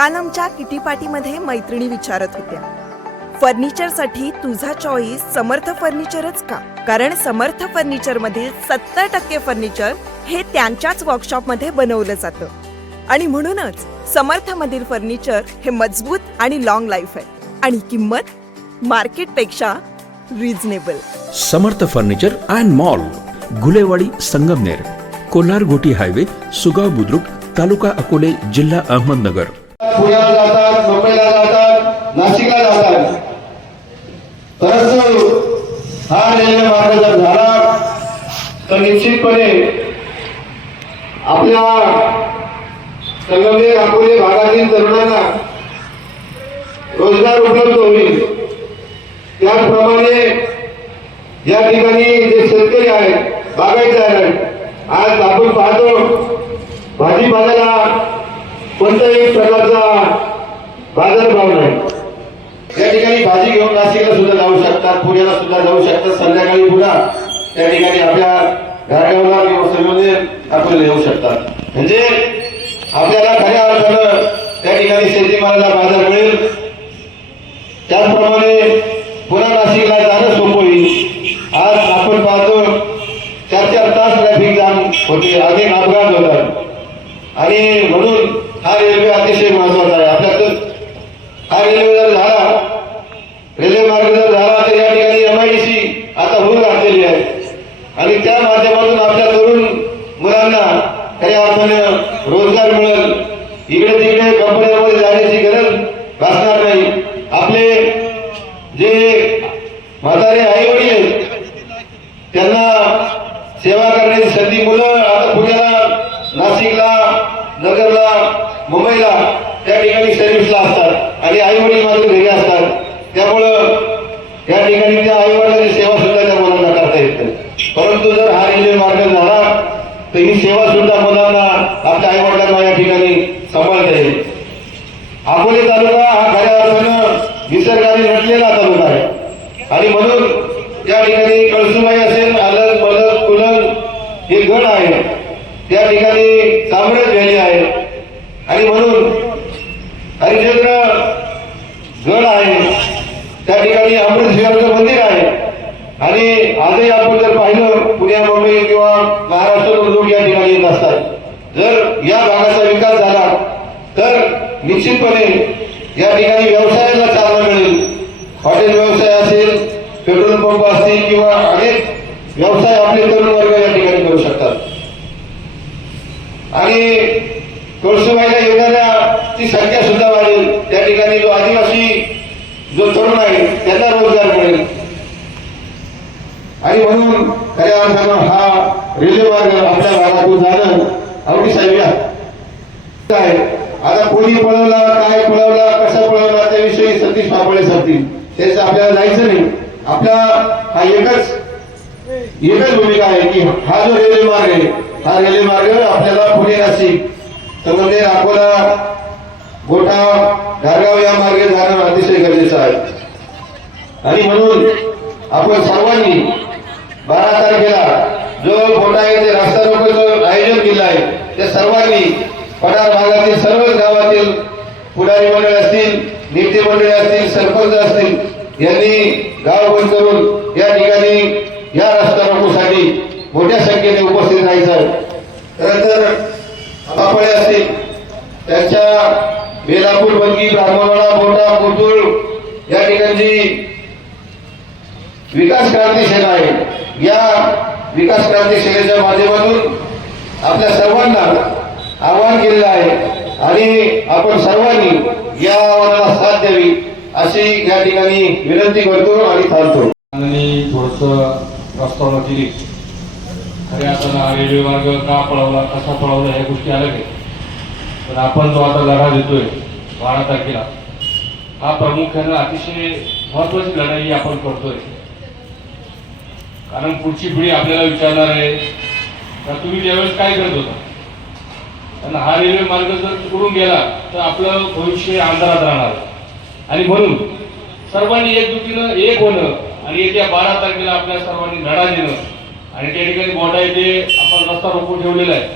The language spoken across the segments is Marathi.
काल आमच्या किटी पार्टीमध्ये मैत्रिणी विचारत होत्या, फर्निचरसाठी तुझा चॉईस समर्थ फर्निचरच का? कारण समर्थ फर्निचर मधील 70% फर्निचर हे त्यांच्याच वर्कशॉपमध्ये बनवलं जातं आणि म्हणूनच समर्थ मधील फर्निचर हे मजबूत आणि लॉंग लाईफ आहे आणि किंमत मार्केटपेक्षा reasonable. Samarth furniture and mall, Gulewadi, Sangamner, Kolhar गोटी हायवे, सुगाव बुद्रुक, तालुका अकोले, जिल्हा अहमदनगर. पुण्याला जातात, मुंबईला जातात, नाशिकला जातात. परंतु हा रेल्वे मार्ग जर झाला तर निश्चितपणे आपल्या संगमनेर अकोले भागातील तरुणांना रोजगार उपलब्ध होईल. त्याचप्रमाणे या ठिकाणी जे शेतकरी आहेत, बागायतदार आहेत, आज आपण पाहतो भाजीपाल्याला कोणत्याही प्रकारचा बाजारभाव नाही. त्या ठिकाणी भाजी घेऊन नाशिकला सुद्धा जाऊ शकतात, पुण्याला सुद्धा जाऊ शकतात. संध्याकाळी पुन्हा त्या ठिकाणी आपल्या गाडगावला किंवा संगमनेर आपण येऊ शकतात. म्हणजे आपल्याला खऱ्या अर्थानं त्या ठिकाणी शेतीमालाला बाजार मिळेल. त्याचप्रमाणे पुन्हा नाशिकला जाणं सोपं होईल. आज आपण पाहतो 4-4 तास ट्रॅफिक जाम होते, अनेक अपघात होतात आणि म्हणून हा रेल्वे अतिशय महत्वाचा आहे. आपल्यातून हा रेल्वे जर झाला, रेल्वे मार्ग जर झाला तर या ठिकाणी MIDC आता होऊन घातलेली आहे आणि त्या माध्यमातून आपल्या तरुण मुलांना खऱ्या अर्थानं रोजगार मिळेल. इकडे तिकडे कंपन्यांमध्ये जाण्याची गरज भासणार नाही. आपले जे म्हातारे आई वडील आहेत त्यांना सेवा करण्याची संधी मुलं आता पुण्याला, नाशिकला, नगरला, मुंबईला त्या ठिकाणी सर्व्हिसला असतात आणि आई वडील मात्र घरी असतात. त्यामुळं त्या ठिकाणी त्या आई वडिलांची सेवा सुद्धा त्या मुलांना करता येते. परंतु जर हा रेल्वे मार्ग झाला तर ही सेवा सुद्धा मुलांना, आपल्या आई वडिलांना या ठिकाणी सांभाळता येईल. अकोले तालुका हा खऱ्या अर्थानं निसर्गाने नटलेला तालुका आहे आणि म्हणून त्या ठिकाणी कळसुबाई असेल, अलग मलग कुलंग हे गड आहे. त्या ठिकाणी चांबरट व्हॅली आहे आणि म्हणून हरिश्चंद्र गड आहे. त्या ठिकाणी अमृतसरचं मंदिर आहे आणि आजही आपण जर पाहिलं पुण्या, मुंबई किंवा महाराष्ट्रातून लोक या ठिकाणी येत असतात. जर या भागाचा विकास झाला तर निश्चितपणे या ठिकाणी व्यवसायाला चालना मिळेल. हॉटेल व्यवसाय असेल, पेट्रोल पंप असतील किंवा अनेक व्यवसाय आपले तरुण वर्ग या ठिकाणी करू शकतात आणि कळसुबाईला येणाऱ्या ती संख्या सुद्धा वाढेल. त्या ठिकाणी जो आदिवासी जो तरुण आहे त्यांना रोजगार मिळेल आणि म्हणून खऱ्या अर्थानं हा रेल्वे मार्ग आपल्या भागातून जाणं अवघी साहेब आहे. आता कोणी पळवला, काय पळवला, कसा पळवला त्याविषयी सतीश पापळे सांगतील. त्याच आपल्याला जायचं नाही. आपला हा एकच भूमिका आहे की हा जो रेल्वे मार्ग आहे, हा रेल्वे मार्ग आपल्याला पुणे, नाशिक, संगमनेर, अकोला, गोठा, धारगाव या मार्गे जाणं अतिशय गरजेचं आहे आणि म्हणून आपण सर्वांनी 12 तारखेला जो गोठा येथे रस्ता रोकोचं आयोजन केलं आहे त्या सर्वांनी पठार भागातील सर्वच गावातील पुढारी मंडळ असतील, नेते मंडळी असतील, सरपंच असतील यांनी गाव बंद करून या ठिकाणी या रस्ता रोकोसाठी मोठ्या संख्येने उपस्थित राहायचं. त्यानंतर पापळे असतील त्यांच्या बेलापूर, बंगी, ब्राह्मणवाडा, बोटा, कोतुळ या ठिकाणची विकास क्रांती सेना आहे. या विकास क्रांती सेनेच्या माध्यमातून आपल्या सर्वांना आवाहन केलेलं आहे आणि आपण सर्वांनी या आव्हानाला साथ द्यावी अशी या ठिकाणी विनंती करतो आणि थांबतो. आणि थोडंसं प्रस्तावना केली. खऱ्या अर्थानं हा रेल्वे मार्ग का पळवला, कसा पळवला ह्या गोष्टी अलग आहेत. पण आपण जो आता लढा देतोय 12 तारखेला, हा प्रामुख्यानं अतिशय महत्वाची लढाई आपण करतोय. कारण पुढची पिढी आपल्याला विचारणार आहे का तुम्ही त्यावेळेस काय करत होता. आणि हा रेल्वे मार्ग जर चुकून गेला तर आपलं भविष्य अंधारात राहणार आणि म्हणून सर्वांनी एकजुटीनं एक होणं आणि येत्या 12 तारखेला आपल्या सर्वांनी लढा देणं आणि त्या ठिकाणी बोटा येथे आपण रस्ता रोको ठेवलेला आहे.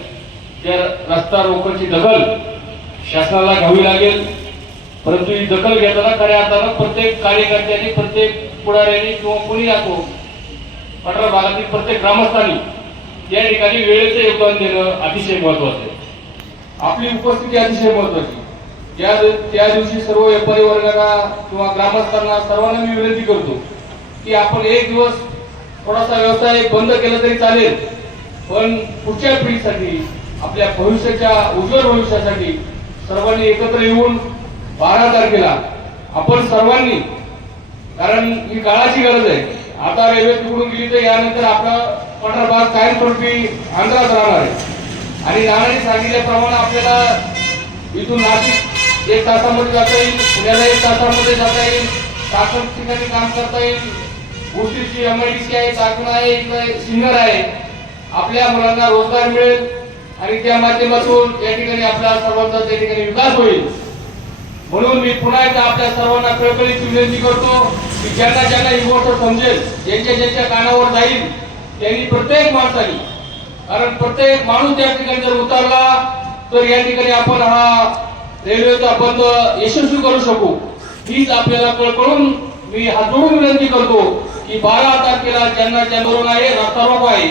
त्या रस्ता रोकोची दखल शासनाला घ्यावी लागेल. परंतु ही दखल घेताना खऱ्या अर्थानं प्रत्येक कार्यकर्त्यांनी, प्रत्येक पुढाऱ्यांनी किंवा कोणी असो, पठार भागातील प्रत्येक ग्रामस्थांनी या ठिकाणी वेळेचं योगदान देणं अतिशय महत्वाचं आहे. आपली उपस्थिती अतिशय महत्वाची. त्या दिवशी सर्व व्यापारी वर्गाला किंवा ग्रामस्थांना सर्वांना मी विनंती करतो की आपण एक दिवस थोडासा व्यवसाय बंद केला तरी चालेल, पण पुढच्या पिढीसाठी, आपल्या भविष्याच्या उज्ज्वल भविष्यासाठी सर्वांनी एकत्र येऊन 12 तारखेला आपण सर्वांनी, कारण ही काळाची गरज आहे. आता रेल्वे तिकडून गेली तर यानंतर आपला पठार भाग कायमस्वरूपी आंध्रात राहणार आहे. आणि नानांनी सांगितल्याप्रमाणे आपल्याला इथून नाशिक 1 तासामध्ये जाता येईल, पुण्याला 1 तासामध्ये जाता येईल, साखर ठिकाणी काम करता येईल, गोष्टीची MIDC आहे, कारखाना आहे, इकडे सिन्नर आहे. आपल्या मुलांना रोजगार मिळेल आणि त्या माध्यमातून या ठिकाणी आपला सर्वांचा त्या ठिकाणी विकास होईल. म्हणून मी पुन्हा एकदा आपल्या सर्वांना कळकळीची विनंती करतो की ज्यांना ज्यांना ही गोष्ट समजेल, ज्यांच्या ज्यांच्या कानावर जाईल, त्यांनी प्रत्येक माणसाने, कारण प्रत्येक माणूस त्या ठिकाणी जर उतरला तर या ठिकाणी आपण हा रेल्वेचा बंद यशस्वी करू शकू. हीच आपल्याला कळकळून मी हात जोडून विनंती करतो की 12 तारखेला ज्यांना ज्यांना आहे, रस्ता रोको आहे,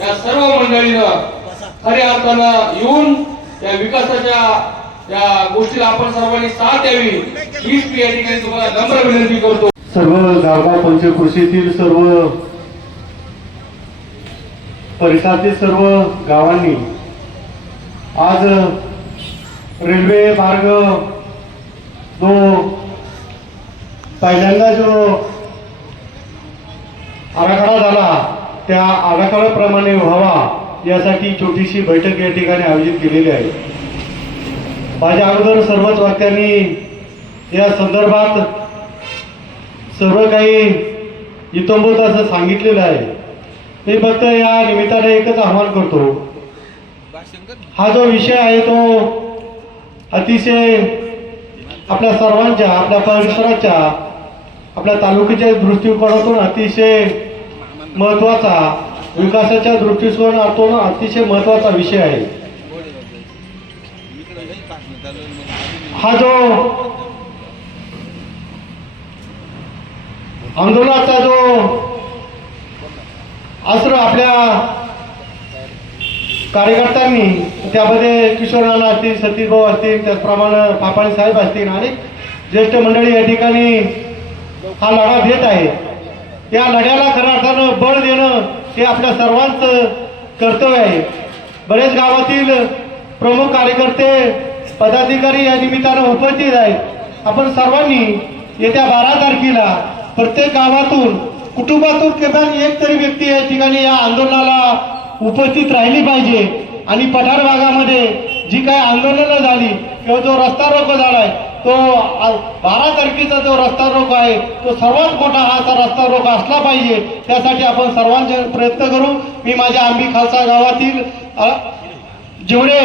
या सर्व मंडळीनं खऱ्या अर्थानं येऊन त्या विकासाच्या त्या गोष्टीला आपण सर्वांनी साथ द्यावी, हीच मी या ठिकाणी तुम्हाला नम्र विनंती करतो. सर्व गावगाव पंचकृषीतील सर्व परिसरातील सर्व गावांनी आज रेल्वे मार्ग जो पहिल्यांदा जो आराखडा झाला त्या आराखड्याप्रमाणे व्हावा यासाठी छोटीशी बैठक या ठिकाणी आयोजित केलेली आहे. माझ्या अगोदर सर्वच वक्त्यांनी या संदर्भात सर्व काही इतंभूत असं सांगितलेलं आहे. मी फक्त या निमित्ताने एकच आवाहन करतो, हा जो विषय आहे तो अतिशय आपल्या सर्वांच्या, आपल्या परिसराच्या, आपल्या तालुक्याच्या दृष्टिकोनातून अतिशय महत्त्वाचा, विकासाच्या दृष्टिकोनातून अतिशय महत्त्वाचा विषय आहे. हा जो आंदोलनाचा जो अस्त्र आपल्या कार्यकर्त्यांनी, त्यामध्ये किशोर नाना असतील, सतीश भाऊ असतील, त्याचप्रमाणे पापाणी साहेब असतील, आणि ज्येष्ठ मंडळी या ठिकाणी हा लढा देत आहे. या लढ्याला खऱ्या अर्थानं बळ देणं हे आपल्या सर्वांचं कर्तव्य आहे. बरेच गावातील प्रमुख कार्यकर्ते, पदाधिकारी या निमित्तानं उपस्थित आहेत. आपण सर्वांनी येत्या 12 तारखेला प्रत्येक गावातून, कुटुंबातून किमान एक तरी व्यक्ती या ठिकाणी या आंदोलनाला उपस्थित राहिली पाहिजे. आणि पठार भागामध्ये जी काही आंदोलनं झाली किंवा जो रस्ता रोको झालाय, तो 12 तारखेचा जो रस्ता रोको आहे तो सर्वात मोठा हा असा रस्ता रोको असला पाहिजे. त्यासाठी आपण सर्वांचे प्रयत्न करू. मी माझ्या आंबी खालसा गावातील जेवढे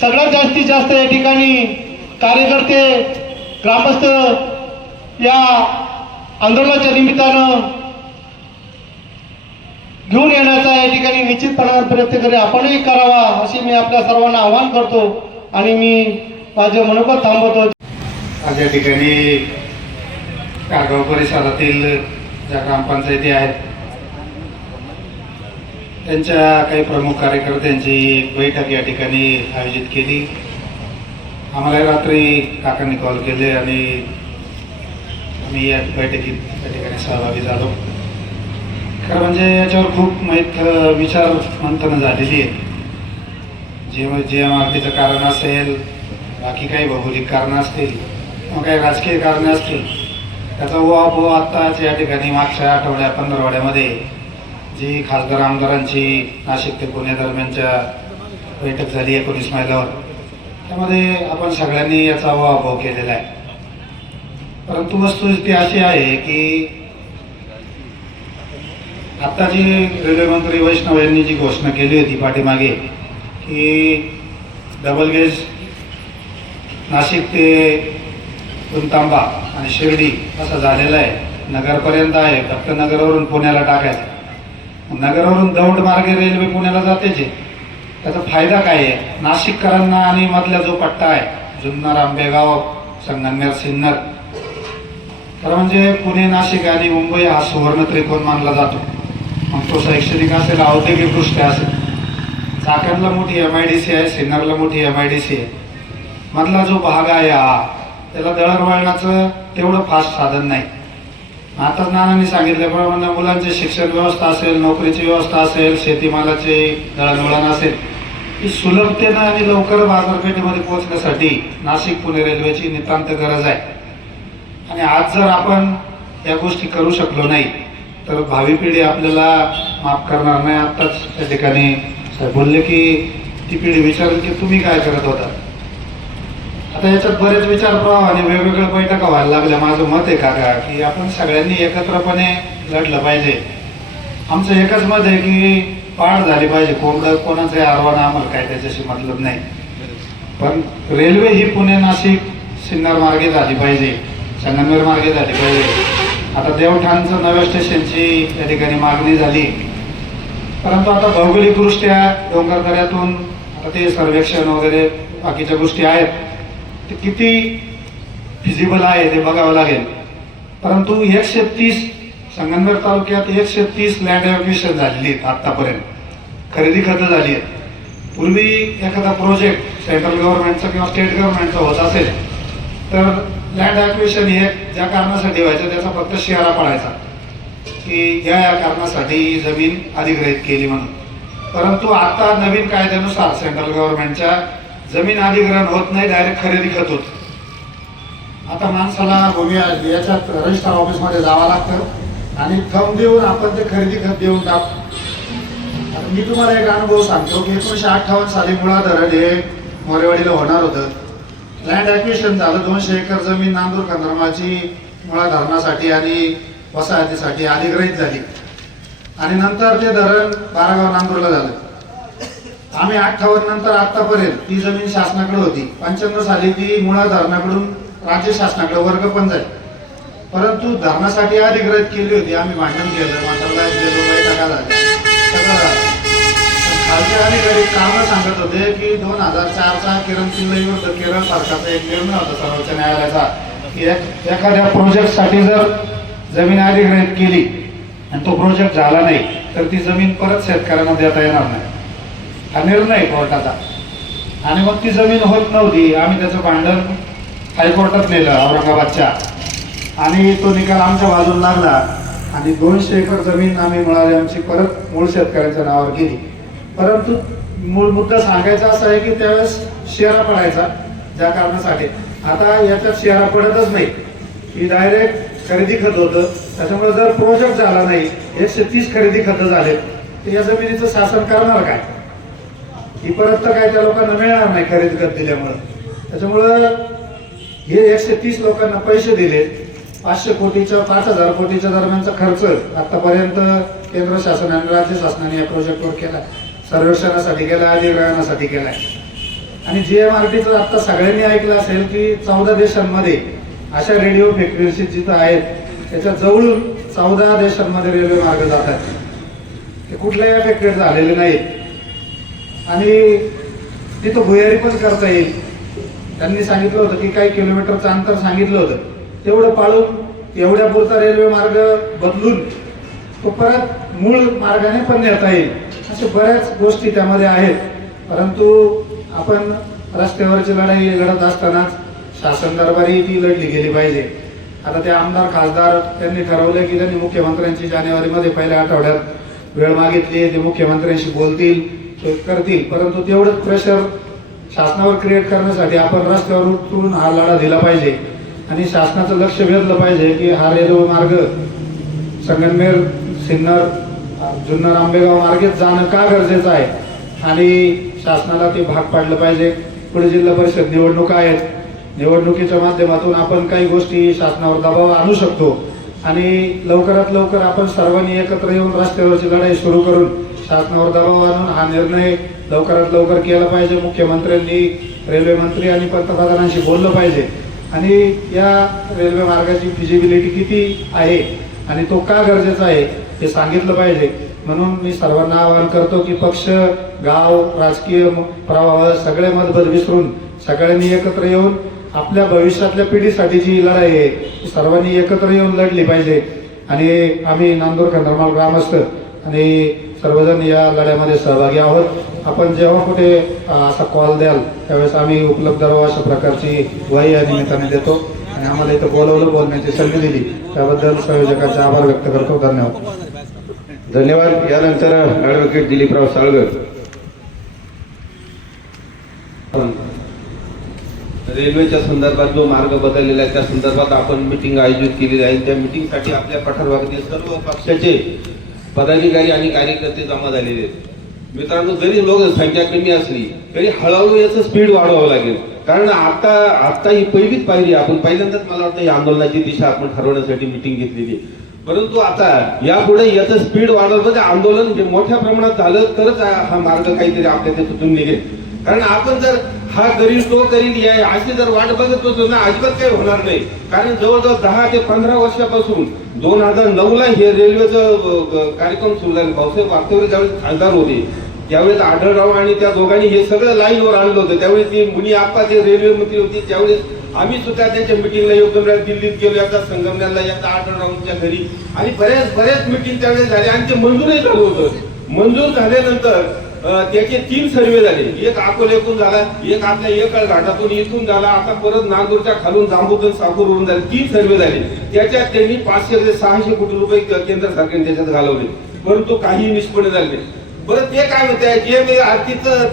सगळ्यात जास्तीत जास्त या ठिकाणी कार्यकर्ते, ग्रामस्थ या आंदोलनाच्या निमित्तानं घेऊन येण्याचा या ठिकाणी निश्चितपणाने प्रयत्न करेल, आपणही करावा अशी मी आपल्या सर्वांना आवाहन करतो. आणि मी माझे मनोगत थांबवतो. आज या ठिकाणी कारगाव परिसरातील ज्या ग्रामपंचायती आहेत त्यांच्या काही प्रमुख कार्यकर्त्यांची एक बैठक या ठिकाणी आयोजित केली. आम्हाला रात्री काकांनी कॉल केले आणि आम्ही या बैठकीत त्या ठिकाणी सहभागी झालो. खरं म्हणजे याच्यावर खूप विचार मंथन झालेली आहे. जे मागणीचं कारण असेल, बाकी काही भौगोलिक कारणं असतील किंवा काही राजकीय कारणं असतील, त्याचा उहापोह आत्ताच या ठिकाणी मागच्या आठवड्या 15 जी खासदार आमदारांची नाशिक ते पुणे दरम्यानच्या बैठक झाली 19 मैलावर, त्यामध्ये आपण सगळ्यांनी याचा उहापोह केलेला आहे. परंतु वस्तुस्थिती अशी आहे की आता जी रेल्वे मंत्री वैष्णव यांनी जी घोषणा केली होती पाठीमागे की डबल गेज नाशिक ते कुंतांबा आणि शिर्डी असं झालेलं आहे, नगरपर्यंत आहे, फक्त नगरवरून पुण्याला टाकायचं. नगरवरून दौंड मार्गे रेल्वे पुण्याला जातेच आहे. त्याचा फायदा काय आहे नाशिककरांना आणि मधला जो पट्टा आहे जुन्नर आंबेगाव संगमनेर सिन्नर, तर म्हणजे पुणे नाशिक आणि मुंबई हा सुवर्ण त्रिकोण मानला जातो. मग तो शैक्षणिक असेल, औद्योगिकदृष्ट्या असेल. चाकणला मोठी MIDC आहे, सिन्नरला मोठी MIDC आहे. मधला जो भाग आहे हा, त्याला दळणवळणाचं तेवढं फास्ट साधन नाही. आता नानांनी सांगितल्याप्रमाणे मुलांचे शिक्षण व्यवस्था असेल, नोकरीची व्यवस्था असेल, शेतीमालाचे दळणवळण असेल, ही सुलभतेनं आणि लवकर बाजारपेठेमध्ये पोहोचण्यासाठी नाशिक पुणे रेल्वेची नितांत गरज आहे. आणि आज जर आपण या गोष्टी करू शकलो नाही तर भावी पिढी आपल्याला माफ करणार नाही. आत्ताच त्या ठिकाणी साहेब बोलले की ती पिढी विचारेल की तुम्ही काय करत होता. आता याच्यात बरेच विचार प्रवाह आणि वेगवेगळ्या बैठका व्हायला लागल्या. माझं मत आहे काका की आपण सगळ्यांनी एकत्रपणे लढलं पाहिजे. आमचं एकच मत आहे की पाड झाली पाहिजे. कोंबडं कोणाचंही आरवाना आम्हाला काय त्याच्याशी मतलब नाही, पण रेल्वे ही पुणे नाशिक सिन्नर मार्गे झाली पाहिजे, संगमनेर मार्गे झाली पाहिजे. आता देवठाणचं नव्या स्टेशनची या ठिकाणी मागणी झाली, परंतु आता भौगोलिकदृष्ट्या डोंगरदऱ्यातून आता ते सर्वेक्षण वगैरे बाकीच्या गोष्टी आहेत, ते किती फिजिबल आहे ते बघावं लागेल. परंतु 130 संगमनेर तालुक्यात 130 लँड ॲक्विजिशन झालेली आहेत आत्तापर्यंत. खरेदी खतं झाली आहेत. पूर्वी एखादा प्रोजेक्ट सेंट्रल गव्हर्नमेंटचा किंवा स्टेट गव्हर्नमेंटचा होत असेल तर लँड ॲक्विजिशन हे ज्या कारणासाठी व्हायचं त्याचा फक्त शेरा पडायचा की या कारणासाठी ही जमीन अधिग्रहित केली म्हणून. परंतु आता नवीन कायद्यानुसार सेंट्रल गव्हर्नमेंटच्या जमीन अधिग्रहण होत नाही, डायरेक्ट खरेदी खत होत. आता माणसाला भूमी याच्यात रजिस्टर ऑफिसमध्ये जावं लागतं आणि थंब देऊन आपण ते खरेदी खत देऊन टाकतो. आता मी तुम्हाला एक अनुभव सांगतो की 1958 साली मुळा धरण हे मोरेवाडीला होणार होतं. लँड ॲक्विजिशन झालं. 200 एकर जमीन नांदूर कंदरमाची मुळा धरणासाठी आणि वसाहतीसाठी अधिग्रहित झाली आणि नंतर ते धरण बारागाव नांदूरला झालं. आम्ही 58 नंतर आतापर्यंत ती जमीन शासनाकडे होती. 95 साली ती मुळा धरणाकडून राज्य शासनाकडे वर्ग पण झाली, परंतु धरणासाठी अधिग्रहित केली होती. आम्ही भांडण केलं, मंत्रालयात गेलो, बैठका झाल्या, सगळं झालं. खालच्या अधिकारी कामं सांगत होते की 2004चा किरण पिल्लै विरुद्ध केरळ सरकारचा एक निर्णय होता सर्वोच्च न्यायालयाचा की एखाद्या प्रोजेक्टसाठी जर जमीन अधिग्रहित केली आणि तो प्रोजेक्ट झाला नाही तर ती जमीन परत शेतकऱ्यांना देता येणार नाही. हा निर्णय कोर्टाचा. आणि मग ती जमीन होत नव्हती. आम्ही त्याचं भांडण हायकोर्टात नेलं औरंगाबादच्या आणि तो निकाल आमच्या बाजूला लागला आणि 200 एकर जमीन आम्ही मिळाली आमची परत मूळ शेतकऱ्यांच्या नावावर गेली. परंतु मूळ मुद्दा सांगायचा असा आहे की त्यावेळेस शेरा पडायचा ज्या कारणासाठी. आता याच्यात शेरा पडतच नाही, ही डायरेक्ट खरेदी खत होतं. त्याच्यामुळे जर प्रोजेक्ट झाला नाही, 130 खरेदी खतं झाले तर या जमिनीचं शासन करणार काय? ही परत तर काय त्या लोकांना मिळणार नाही खरेदी खत दिल्यामुळं. त्याच्यामुळं हे 130 लोकांना पैसे दिले. 500 कोटीच्या 5000 कोटीच्या दरम्यानचा खर्च आतापर्यंत केंद्र शासनाने राज्य शासनाने या प्रोजेक्टवर केला, सर्वेक्षणासाठी केला, अधिग्रहणासाठी केलाय. आणि GMRTचं आता सगळ्यांनी ऐकलं असेल की 14 देशांमध्ये अशा रेडिओ फ्रिक्वेन्सी जिथं आहेत त्याच्या जवळून 14 देशांमध्ये रेल्वे मार्ग जातात. ते कुठल्याही अफेक्टेड झालेले नाहीत आणि तिथं भुयारी पण करता येईल. त्यांनी सांगितलं होतं की काही किलोमीटरचं अंतर सांगितलं होतं, तेवढं पाळून एवढ्या पुरता रेल्वे मार्ग बदलून तो परत मूळ मार्गाने पण नेता येईल. अशा बऱ्याच गोष्टी त्यामध्ये आहेत. परंतु आपण रस्त्यावरची लढाई लढत असतानाच शासन दरबारी ती लढली गेली पाहिजे. आता ते आमदार खासदार त्यांनी ठरवलं की त्यांनी मुख्यमंत्र्यांची जानेवारीमध्ये पहिल्या आठवड्यात वेळ मागितली, ते मुख्यमंत्र्यांशी बोलतील, ते करतील. परंतु तेवढंच प्रेशर शासनावर क्रिएट करण्यासाठी आपण रस्त्यावर उतरून हा लढा दिला पाहिजे आणि शासनाचं लक्ष वेधलं पाहिजे की हा रेल्वे मार्ग संगमनेर सिन्नर जुन्नर आंबेगाव मार्गेच जाणं का गरजेचं आहे आणि शासनाला ते भाग पाडलं पाहिजे. पुढे जिल्हा परिषद निवडणुका आहेत. निवडणुकीच्या माध्यमातून आपण काही गोष्टी शासनावर दबाव आणू शकतो आणि लवकरात लवकर आपण सर्वांनी एकत्र येऊन रस्त्यावरची लढाई सुरू करून शासनावर दबाव आणून हा निर्णय लवकरात लवकर केला पाहिजे. मुख्यमंत्र्यांनी रेल्वे मंत्री आणि पंतप्रधानांशी बोललं पाहिजे आणि या रेल्वे मार्गाची फिजिबिलिटी किती आहे आणि तो का गरजेचा आहे हे सांगितलं पाहिजे. म्हणून मी सर्वांना आवाहन करतो की पक्ष, गाव, राजकीय प्रवाह सगळे मतभेद विसरून सगळ्यांनी एकत्र येऊन आपल्या भविष्यातल्या पिढीसाठी जी लढाई आहे ती सर्वांनी एकत्र येऊन लढली पाहिजे. आणि आम्ही नांदूर खंडारमाल ग्रामस्थ आणि सर्वजण या लढ्यामध्ये सहभागी आहोत. आपण जेव्हा कुठे असा कॉल द्याल त्यावेळेस आम्ही उपलब्ध राहू अशा प्रकारची ग्वाही या निमित्ताने देतो. आणि आम्हाला इथं बोलवण्याची संधी दिली त्याबद्दल संयोजकांचे आभार व्यक्त करतो. धन्यवाद. धन्यवाद. यानंतर ॲडव्होकेट दिलीपराव साळगर. रेल्वेच्या संदर्भात जो मार्ग बदललेला आहे त्या संदर्भात आपण मिटिंग आयोजित केलेली आहे. त्या मिटिंगसाठी आपल्या पठारभागातील सर्व पक्षाचे पदाधिकारी आणि कार्यकर्ते जमा झालेले आहेत. मित्रांनो, जरी लोकसंख्या कमी असली तरी हळूहळू याचं स्पीड वाढवावं लागेल. कारण आता ही पहिलीच पायरी आपण पहिल्यांदाच मला वाटतं या आंदोलनाची दिशा आपण ठरवण्यासाठी मिटिंग घेतलेली. परंतु आता यापुढे याचं स्पीड वाढवलं म्हणजे आंदोलन हे मोठ्या प्रमाणात झालं तरच हा मार्ग काहीतरी आपल्या त्याच्यातून निघेल. कारण आपण जर हा करील तो करील अशी जर वाट बघत बसलो ना अजिबात काही होणार नाही. कारण जवळजवळ 10 ते 15 वर्षापासून 2009ला हे रेल्वेचं कार्यक्रम सुरू झाले. भाऊसाहेब वागचौरे ज्यावेळेस खासदार होते त्यावेळेस आढळराव आणि त्या दोघांनी हे सगळं लाईनवर आणलं होतं. त्यावेळेस ती मुनी आप्पा ते रेल्वे मंत्री होती. त्यावेळेस आम्ही सुद्धा त्यांच्या मिटिंगला योगदान दिल्लीत गेलो, एकदा संगमनेरला, एकदा आढळरावांच्या घरी आणि बऱ्याच मिटिंग त्यावेळेस झाल्या आणि ते मंजूरही झालं होतं. मंजूर झाल्यानंतर त्याचे 3 सर्वे झाले. एक अकोल्यातून झाला, एक आपल्या एकळ घाटातून इथून झाला, आता परत नागपूरच्या खालून जांबुकन साकूरवरून झाले. 3 सर्वे झाले. त्याच्यात त्यांनी 500 ते 600 कोटी रुपये केंद्र सरकारने त्याच्यात घालवले. परंतु काही निष्पन्न झाले नाही. बरं ते काय म्हणते जे आर्थिकचं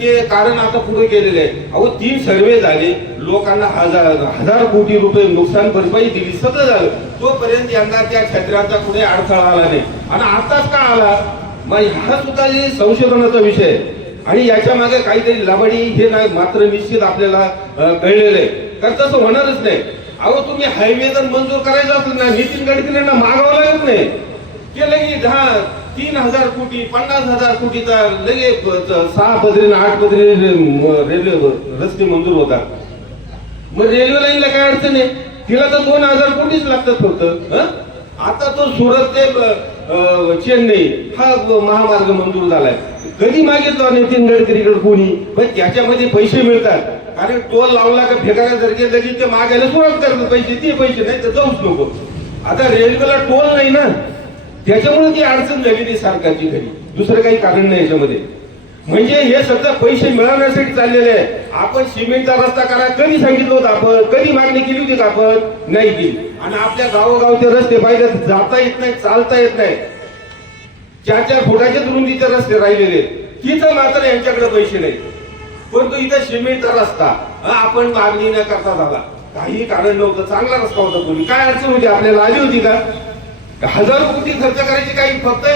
ते कारण आता पुढे केलेलं आहे. अहो 3 सर्वे झाले, लोकांना हजार कोटी रुपये नुकसान भरपाई दिली, सगळं झालं. तोपर्यंत यांना त्या क्षेत्राचा पुढे अडथळा आला नाही. आणि आताच का आला? मग हा सुद्धा जे संशोधनाचा विषय आहे आणि याच्या मागे काहीतरी लबाडी हे नाही मात्र निश्चित आपल्याला कळलेलं आहे. कारण तसं होणारच नाही. अहो तुम्ही हायवे जर मंजूर करायचा असेल ना नितीन गडकरींना मागावं लागत नाही. ते लगेच 3,000 कोटी 50,000 कोटीचा लगेच 6 पदरी 8 पदरी रेल्वे रस्ते मंजूर होतात. मग रेल्वे लाईनला काय अडचण आहे? तिला तर 2,000 कोटीच लागतात फक्त. आता तो सुरत ते चेन्नई हा महामार्ग मंजूर झालाय. कधी मागितला नितीन गडकरीकडे कोणी? पण त्याच्यामध्ये पैसे मिळतात. कारण टोल लावला का फेकायसारखे लगेच ते मागायला सुरुवात करतात पैसे. ते पैसे नाही तर जाऊच नको. आता रेल्वेला टोल नाही ना, त्याच्यामुळे ती अडचण झाली ती सरकारची घरी. दुसरं काही कारण नाही याच्यामध्ये. म्हणजे हे सगळं पैसे मिळवण्यासाठी चाललेले आहे. आपण सिमेंटचा रस्ता करा कधी सांगितलं होतं? आपण कधी मागणी केली होती का? आपण नाही केली. आणि आपल्या गावोगावचे रस्ते पाहिजे जाता येत नाही, चालता येत नाही. 4-4 फुटाचे रुंदीचे रस्ते राहिलेले तिथं मात्र यांच्याकडे पैसे नाही. परंतु इथं सिमेंटचा रस्ता आपण मागणी न करता झाला. काही कारण नव्हतं, चांगला रस्ता होता. कोणी काय अडचण होती? आपल्याला आली होती का? 1000 कोटी खर्च करायची काही फक्त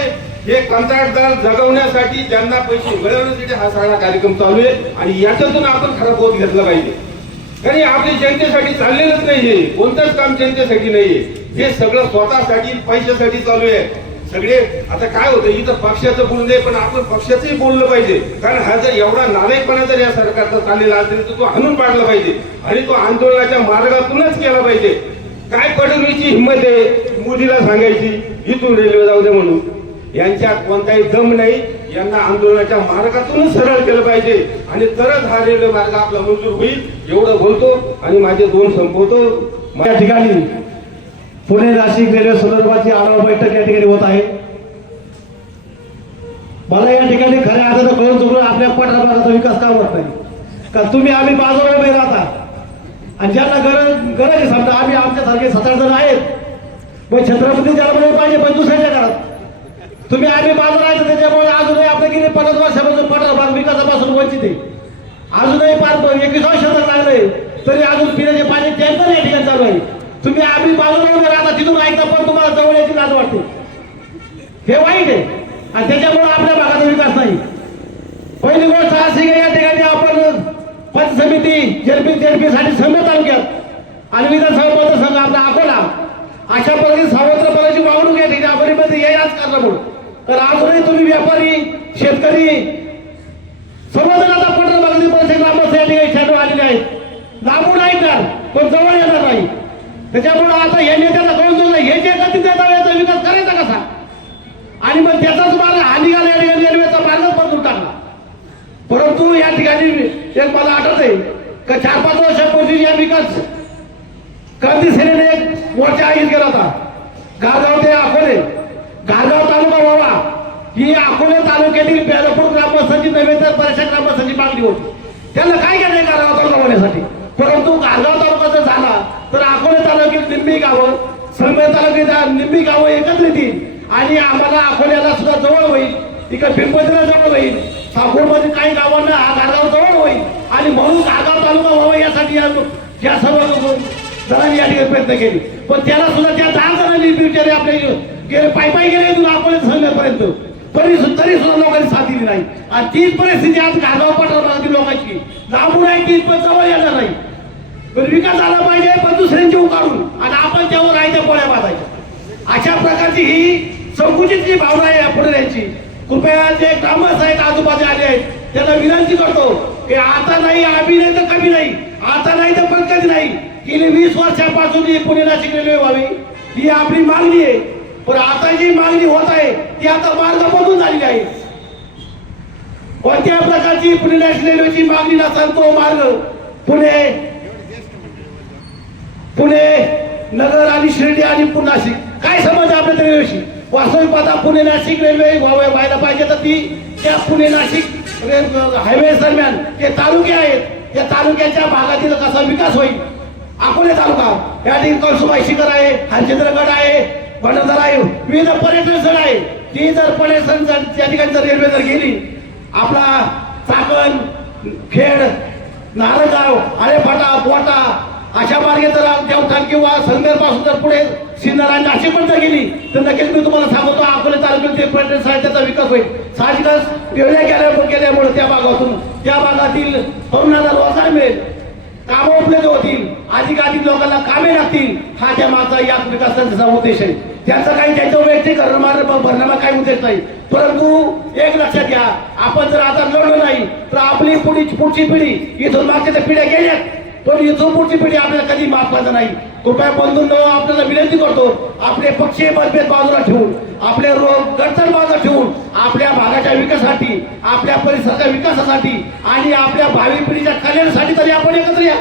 हे कंत्राटदार जगवण्यासाठी त्यांना पैसे मिळवण्यासाठी हा सगळा कार्यक्रम चालू आहे. आणि याच्यातून आपण खरा बोध घेतला पाहिजे. कारण आपली जनतेसाठी चाललेलंच नाहीये. कोणतंच काम जनतेसाठी नाहीये. हे सगळं स्वतःसाठी पैशासाठी चालू आहे सगळे. आता काय होतं इथं पक्षाचं बोलू नये पण आपण पक्षाचंही बोललं पाहिजे. कारण हा जर एवढा नालायकपणा जर या सरकारचा चाललेला असेल तर तो हाणून पाडला पाहिजे आणि तो आंदोलनाच्या मार्गातूनच केला पाहिजे. काय फडणवीसची हिंमत आहे मोदीला सांगायची इथून रेल्वे जाऊ दे म्हणून? यांच्यात कोणताही दम नाही. यांना आंदोलनाच्या मार्गातूनच सरळ केलं पाहिजे आणि तरच हा रेल्वे मार्ग आपला मंजूर होईल. एवढं बोलतो आणि माझे 2 संपवतो. या ठिकाणी पुणे नाशिक रेल्वे संदर्भाची आढावा बैठक या ठिकाणी होत आहे. मला या ठिकाणी खऱ्या अर्थानं कळून चुकून आपल्या पठारभागाचा विकास का होत नाही? का तुम्ही आम्ही बाजूला उभे राहता आणि ज्यांना गरज आहे समजा आम्ही आमच्यासारखे 7-8 जण आहेत. मग छत्रपती ज्याला पाहिजे पण दुसऱ्याच्या घरात तुम्ही आम्ही बाजू राहायचं. त्याच्यामुळे अजूनही आपल्या गेले 50 वर्षापासून पठारभाग विकासापासून वंचित आहे. अजूनही 21 शतक लागलंय तरी अजून पिण्याचे पाणी टँकर या ठिकाणी चालू आहे. तुम्ही आम्ही बाजूला उभे राहता तिथून ऐकता पण तुम्हाला जवळ यायची लाज वाटते. हे वाईट आहे आणि त्याच्यामुळे आपल्या भागाचा विकास नाही. पहिली गोष्ट अशी या ठिकाणी आपण पंच समिती जेडपी साठी संघ तालुक्यात आणि विधानसभा मतदारसंघ आपला अकोला अशा पद्धतीने सर्वत्रपणाची वागणूक या ठिकाणी अकोलीमध्ये याच कारणामुळे. तर अजूनही तुम्ही व्यापारी शेतकरी समजून आता पठारभागातील पैसे ग्रामस्थ या ठिकाणी शेडू आलेले आहेत. लांबून ऐकणार पण जवळ येणार नाही. त्याच्यामुळे आता हे नेत्याला कळून जोडलं हे जे गती देतात याचा विकास करायचा कसा आणि मग त्याचाच मार्ग हा निघाला या ठिकाणी रेल्वेचा मार्गच बदलून टाकला. परंतु या ठिकाणी एक मला आठवत आहे का 4-5 वर्षापूर्वी या विकास क्रांती सेनेने एक मोर्चा आयोजित केला होता. गारगाव ते अकोले, गारगाव तालुका व्हावा ही अकोले तालुक्यातील बेलापूर ग्रामस्थांची नव्हे तर बऱ्याचशा ग्रामस्थांची मागणी होती. त्यांना काय केलं गारगाव तालुका होण्यासाठी, परंतु गारगाव तालुका जर झाला तर अकोले तालुक्यात निम्मी गावं, संगमेर तालुक्यात निम्मी गावं एकत्रित येतील आणि आम्हाला अकोल्याला सुद्धा जवळ होईल, इकडे पिंपळीला जवळ होईल, साकूरमध्ये काही गावांना हा गारगाव जवळ होईल आणि म्हणून गारगाव तालुका व्हावा यासाठी या सर्व जणांनी या ठिकाणी प्रयत्न केले. पण त्याला सुद्धा त्या 10 जणांनी बिचारे आपले गेले पायी गेले इथून अकोले संघापर्यंत, तरी सुद्धा लोकांनी साथ दिली नाही. आणि तीच परिस्थिती आज गारगाव पठार भागातील लोकांची लांबून आहे, तीच पण जवळ येणार नाही. पण विकास झाला पाहिजे पण दुसऱ्यांची उकाळून आणि आपण त्यावर राहायच्या पोळ्या बांधायच्या, अशा प्रकारची ही संकुचित जी भावना आहे पुढे. कृपया जे ग्रामस्थ आहेत आजूबाजू आले आहेत त्यांना विनंती करतो की आता नाही आम्ही नाही तर कमी नाही, आता नाही तर पण कधी नाही. गेली 20 वर्षापासून ही पुणे नाशिक रेल्वे व्हावी ही आपली मागणी आहे. पण आता जी मागणी होत आहे ती आता मार्ग बदलून झालेली आहे. कोणत्या प्रकारची पुणे नाशिक रेल्वेची मागणी नसेल तो मार्ग पुणे नगर आणि शिर्डी आणि नाशिक काय समज आपल्या रेल्वेशी. वास्तविक पाहता पुणे नाशिक रेल्वे व्हायला पाहिजे तर ती त्या पुणे नाशिक हायवे दरम्यान जे तालुके आहेत त्या तालुक्याच्या भागातील कसा विकास होईल. अकोले तालुका या ठिकाणी कळसुबाई शिखर आहे, हरचंद्रगड आहे, भंडारदरा आहे, विविध पर्यटन स्थळ आहे. ती जर पर्यटन त्या ठिकाणी जर रेल्वे जर गेली, आपला चाकण, खेड, नारळगाव, आळेफाटा, बोटा अशा मार्गे जर देवठाण किंवा संगमेर पासून जर पुढे सिन्नर आणि नाशिक पण जर गेली तर नक्कीच मी तुम्हाला सांगतो अकोले तालुक्यातील पर्यटन साहित्याचा विकास होईल. साहजिकच रेल्वे केल्यामुळे त्या भागातील तरुणांना रोजगार मिळेल, कामं उपलब्ध होतील, अधिकाधिक लोकांना कामे लागतील. हा त्या मागचा या विकासाचा उद्देश आहे. त्यांचा काही त्याच्यावर व्यक्तीकरण भरण्याचा काही उद्देश नाही. परंतु एक लक्षात घ्या, आपण जर आता लढलो नाही तर आपली पुढची पिढी इथून मागच्या त्या पिढ्या गेल्यात, पण इथून पुढची पिढी आपल्याला कधी माफ करणार नाही. कृपया बंधूंनो आपल्याला विनंती करतो, आपले पक्षीय मतभेद बाजूला ठेवून, आपले गडतळ बाजूला ठेवून आपल्या भागाच्या विकासासाठी, आपल्या परिसराच्या विकासासाठी आणि आपल्या भावी पिढीच्या कल्याणासाठी तरी आपण एकत्र या.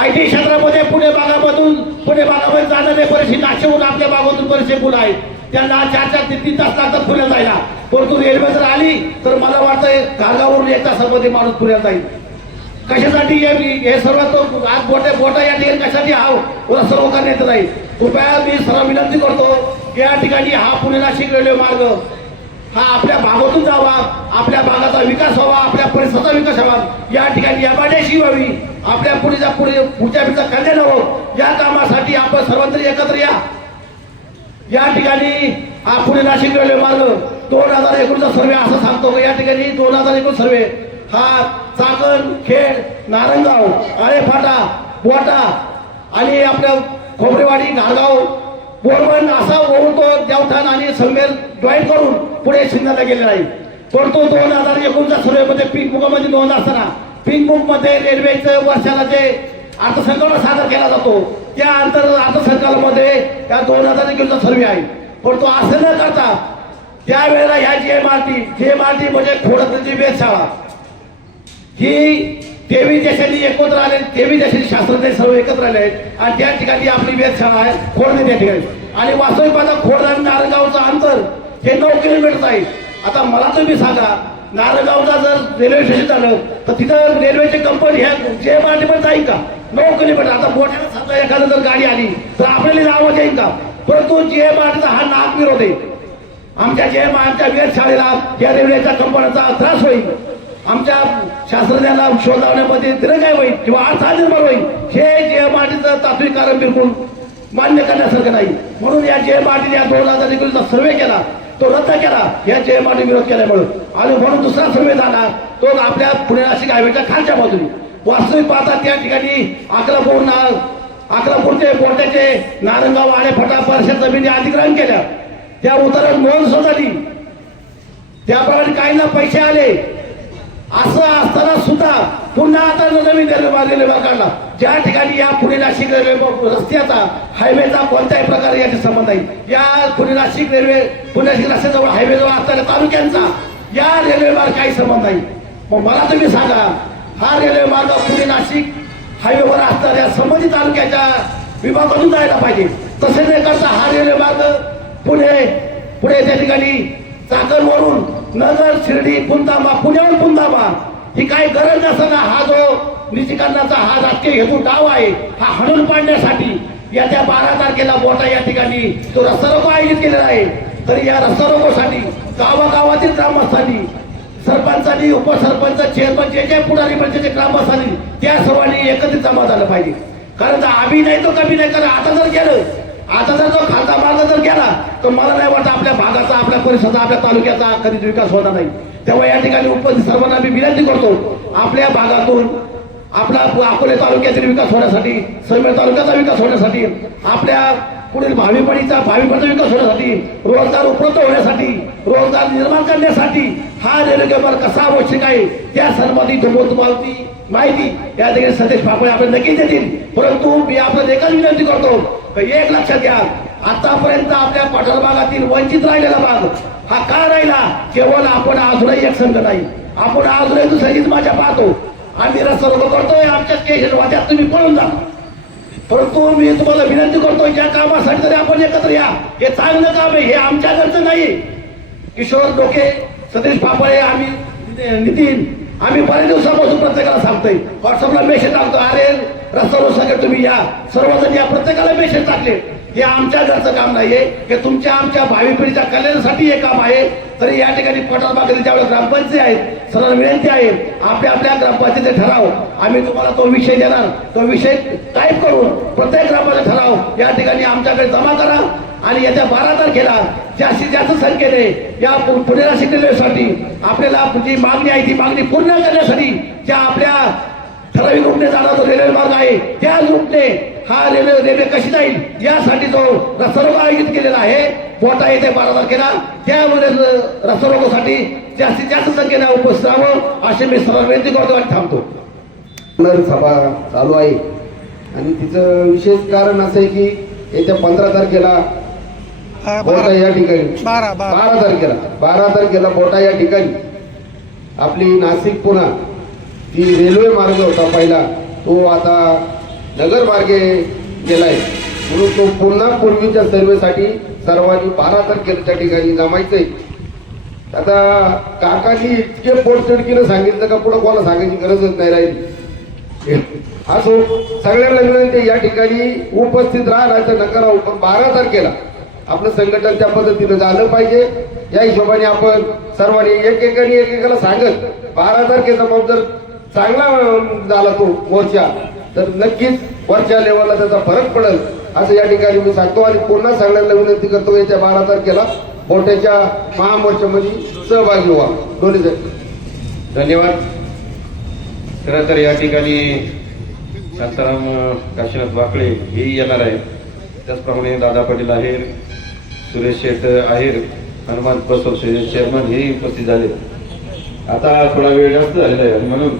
IT क्षेत्रामध्ये पुणे भागामध्ये जाणारे बरेचसे नाशिकहून आपल्या भागातून बरेचसे मुलं आहेत, त्यांना 4-4 ते 3 तास लागतात पुण्यात जायला. परंतु रेल्वे जर आली तर मला वाटतंय गारगावरून 1 तासामध्ये माणूस पुण्यात जाईल. कशासाठी हे सर्व आज बोटा या ठिकाणी कशासाठी हा सर्व करण्यात येत नाही. कृपया मी सर्व विनंती करतो की या ठिकाणी हा पुणे नाशिक रेल्वे मार्ग हा आपल्या भागातून जावा, आपल्या भागाचा विकास व्हावा, आपल्या परिसराचा विकास व्हावा, या ठिकाणी याबाड्याशी व्हावी, आपल्या पुढच्या पिढीचा कल्याण व्हावं. या कामासाठी आपण सर्वांतरी एकत्र या ठिकाणी हा पुणे नाशिक रेल्वे मार्ग 2019चा सर्वे असं सांगतो की या ठिकाणी 2019 सर्वे हा चाकण, खेड, नारंगाव, आळेफाटा, बोटा आणि आपल्या खोबरेवाडी, घारगाव, बोरबन असा होऊन तो देवठाण आणि संगमेर जॉईन करून पुढे सिन्नरला गेलेला आहे. परंतु 2019च्या सर्वेमध्ये पिंक बुकमध्ये नोंद असताना पिंक बुकमध्ये रेल्वेचं वर्षाला जे अर्थसंकल्प सादर केला जातो त्या अर्थसंकल्पामध्ये त्या 2021चा सर्वे आहे. परंतु असं न करता त्यावेळेला ह्या JMRT म्हणजे खोडदची वेधशाळा ही 23 देशांनी एकत्र आले, 23 देशांनी शास्त्रज्ञ सर्व एकत्र आले आहेत आणि त्या ठिकाणी आपली वेधशाळा आहे खोडणे त्या ठिकाणी. आणि वास्तविक पाहता खोड आणि नारंगावचं अंतर हे 9 किलोमीटर आहे. आता मला तुम्ही सांगा, नारंगावचा जर रेल्वे स्टेशन झालं तर तिथं रेल्वेची कंपनी ह्या JMRT पण जाईल का? 9 किलोमीटर. आता मोठ्याला समजा एखादं जर गाडी आली तर आपल्याला आवाज येईल का? परंतु JMRTचा हा नाक विरोध आहे. आमच्या वेधशाळेला या रेल्वेच्या कंपन्यांचा त्रास होईल, आमच्या शास्त्रज्ञांना शोध लावण्यामध्ये दिरंगाई होईल किंवा अडथळा निर्माण होईल. हे JMRTचं तात्विक कारण बिलकुल मान्य करण्यासारखं नाही. म्हणून या JMRTने या 2019चा सर्वे केला, तो रद्द केला या JMRT विरोध केल्यामुळे. आणि म्हणून दुसरा सर्वे झाला तो आपल्या पुणे नाशिक हायवेच्या खालच्या बाजूने. वास्तविक पाहता त्या ठिकाणी अकरापूरचे बोट्याचे नारंगाव, आळेफाटा परिसर जमिनी अधिग्रहण केल्या, त्या उतारात नोंद झाली, त्याप्रमाणे काहींना पैसे आले. असं असताना सुद्धा पुन्हा आता नवीन रेल्वे काढला ज्या ठिकाणी या पुणे नाशिक रेल्वे रस्त्याचा हायवेचा कोणत्याही प्रकारे याचे संबंध आहे. या पुणे नाशिक रस्त्याजवळ हायवेजवळ असणाऱ्या तालुक्यांचा या रेल्वे मार्ग काही संबंध नाही. मग मला तुम्ही सांगा, हा रेल्वे मार्ग पुणे नाशिक हायवेवर असणाऱ्या संबंधित तालुक्याच्या विभागातून जायला पाहिजे. तसे न करता हा रेल्वे मार्ग पुणे त्या ठिकाणी चाकणवरून नगर, शिर्डी, पुंदामा, पुण्याहून पुंदामा ही काही गरज नसताना हा जो निशिकांनाचा हा राजकीय हेतू डाव आहे हा हाणून पाडण्यासाठी येत्या 12 तारखेला मोठा या ठिकाणी तो रस्ता रोको आयोजित केलेला आहे. तरी या रस्ता रोकोसाठी गावागावातील ग्रामस्थांनी, सरपंचांनी, उपसरपंच, चेअरमन, जे पुढारी म्हणजे ग्रामस्थांनी त्या सर्वांनी एकत्रित जमा झालं पाहिजे. कारण आम्ही नाही तो कमी नाही. कारण आता जर तो खालचा मार्ग जर गेला तर मला नाही वाटत आपल्या भागाचा, आपल्या परिसराचा, आपल्या तालुक्याचा कधीच विकास होणार नाही. तेव्हा या ठिकाणी उपस्थित सर्वांना मी विनंती करतो, आपल्या भागातून आपला अकोले तालुक्यातील विकास होण्यासाठी, संगमेश्वर तालुक्याचा विकास होण्यासाठी, आपल्या पुढील भावी पिढीचा विकास होण्यासाठी, रोजगार उपलब्ध होण्यासाठी, रोजगार निर्माण करण्यासाठी हा रेल्वे मार्ग कसा आवश्यक आहे त्या संबंधित माहिती या ठिकाणी सतेज पापळे आपल्याला नक्कीच देतील. परंतु मी आपल्याला एकच विनंती करतो, एक लक्षात घ्या, आतापर्यंत आपल्या पठार भागातील वंचित राहिलेला भाग हा का राहिला? केवळ आपण अजूनही एक संघ नाही, आपण अजूनही दुसऱ्याचीच माझ्या पाहतो. आम्ही रस्ता रोको करतोय, आमच्या स्टेशन वाद्यात तुम्ही पळून जा. परंतु मी तुम्हाला विनंती करतो, ज्या कामासाठी तरी आपण एकत्र या. हे चांगलं काम आहे, हे आमच्या घरचं नाही. किशोर डोके, सतीश पापळे, आम्ही नितीन, आम्ही बऱ्याच दिवसापासून प्रत्येकाला सांगतोय, व्हॉट्सअपला मेसेज टाकतो, अरे रस्ता रोको तुम्ही या, सर्वजण या, प्रत्येकाला मेसेज टाकले. हे आमच्या घरचं काम नाहीये, हे तुमच्या आमच्या भावी पिढीच्या कल्याणासाठी हे काम आहे. तरी या ठिकाणी पठार भागातील ज्यावेळेस ग्रामपंचायत आहेत, सर्वांना विनंती आहे, आपल्या ग्रामपंचायतीचे ठराव आम्ही तुम्हाला तो विषय देणार, तो विषय टाईप करून प्रत्येक ग्रामपंचायत ठराव या ठिकाणी आमच्याकडे जमा करा. आणि येत्या 12 तारखेला जास्तीत जास्त संख्येने या पुणे नाशिक रेल्वेसाठी आपल्याला जी मागणी आहे ती मागणी पूर्ण करण्यासाठी ज्या आपल्या ठराविक रूपने जाणारा जो रेल्वे मार्ग आहे त्याच रूपने हा रेल्वे कशी जाईल यासाठी जो रस्ता रोको आयोजित केलेला आहे मोठा येते 12 तारखेला, त्यामध्ये रस्ता रोकोसाठी जास्तीत जास्त संख्येने उपस्थित राहावं अशी मी सर्व विनंती करतो आणि थांबतो. सभा चालू आहे आणि तिचं विशेष कारण असं आहे की येत्या 15 तारखेला बोटा या ठिकाणी 12 तारखेला बोटा या ठिकाणी आपली नाशिक पुणा ती रेल्वे मार्ग होता पहिला, तो आता नगर मार्गे गेलाय. म्हणून तो पुन्हा पूर्वीच्या सर्वेसाठी सर्वांनी 12 तारखेला त्या ठिकाणी जमायचंय. आता काकांनी इतके पोटतिडकीनं सांगितलं का पुढं कोणाला सांगायची गरजच नाही राहिली. असो, सगळ्यांना विनंती या ठिकाणी उपस्थित राहायचं नका राहू, पण 12 तारखेला आपलं संघटन त्या पद्धतीनं झालं पाहिजे. या हिशोबाने आपण सर्वांनी एकेकाला सांगत 12 तारखेचा मग जर चांगला झाला तो मोर्चा तर नक्कीच वरच्या लेवलला त्याचा फरक पडेल असं या ठिकाणी मी सांगतो. आणि पुन्हा सगळ्यांना विनंती करतो येत्या 12 तारखेला मोठ्याच्या महामोर्चामध्ये सहभागी व्हा. दोन्ही धन्यवाद. खरं तर या ठिकाणी शांताराम काशीनाथ वाकळे हेही येणार आहे, त्याचप्रमाणे दादा पाटील आहेर, सुरेश शेठ आहेर, हनुमान बसव चेअरमन हेही उपस्थित झाले. आता थोडा वेळ जास्त झालेला आहे आणि म्हणून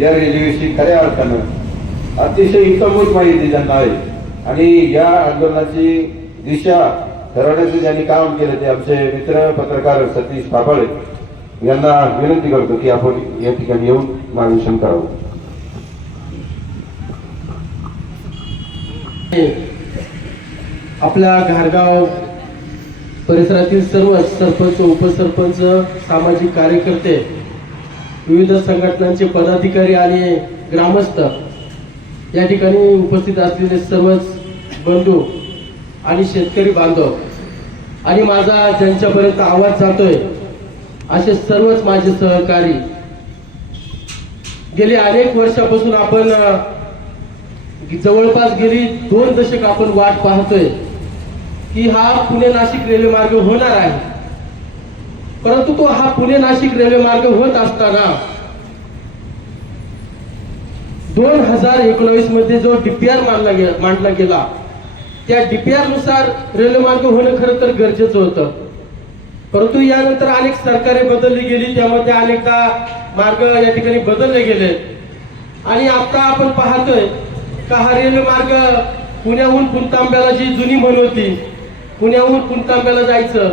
या रेल्वेविषयी खऱ्या अर्थानं अतिशय हितमूत माहिती त्यांना आहे आणि या आंदोलनाची दिशा ठरवण्याचं ज्यांनी काम केलं ते आमचे मित्र पत्रकार सतीश पापळे यांना विनंती करतो की आपण या ठिकाणी येऊन मार्गदर्शन करावं. आपल्या घारगाव परिसरातील सर्व सरपंच, उपसरपंच, सामाजिक कार्यकर्ते, विविध संघटनांचे पदाधिकारी आणि ग्रामस्थ या ठिकाणी उपस्थित असलेले सर्वच बंधू आणि शेतकरी बांधव आणि माझा ज्यांच्यापर्यंत आवाज जातोय असे सर्वच माझे सहकारी, गेली अनेक वर्षापासून आपण जवळपास गेली 2 दशक आपण वाट पाहतोय की हा पुणे नाशिक रेल्वे मार्ग होणार आहे. परंतु तो हा पुणे नाशिक रेल्वे मार्ग होत असताना 2019 मध्ये जो डीपीआर मांडला गेला त्या डीपीआर नुसार रेल्वे मार्ग होणं खरं तर गरजेचं होतं. परंतु यानंतर अनेक सरकारे बदलली गेली, त्यामध्ये अनेकदा मार्ग या ठिकाणी बदलले गेले आणि आता आपण पाहतोय का हा रेल्वे मार्ग पुण्याहून पुणतांब्याला जी जुनी म्हण होती, पुण्याहून पुणतांब्याला जायचं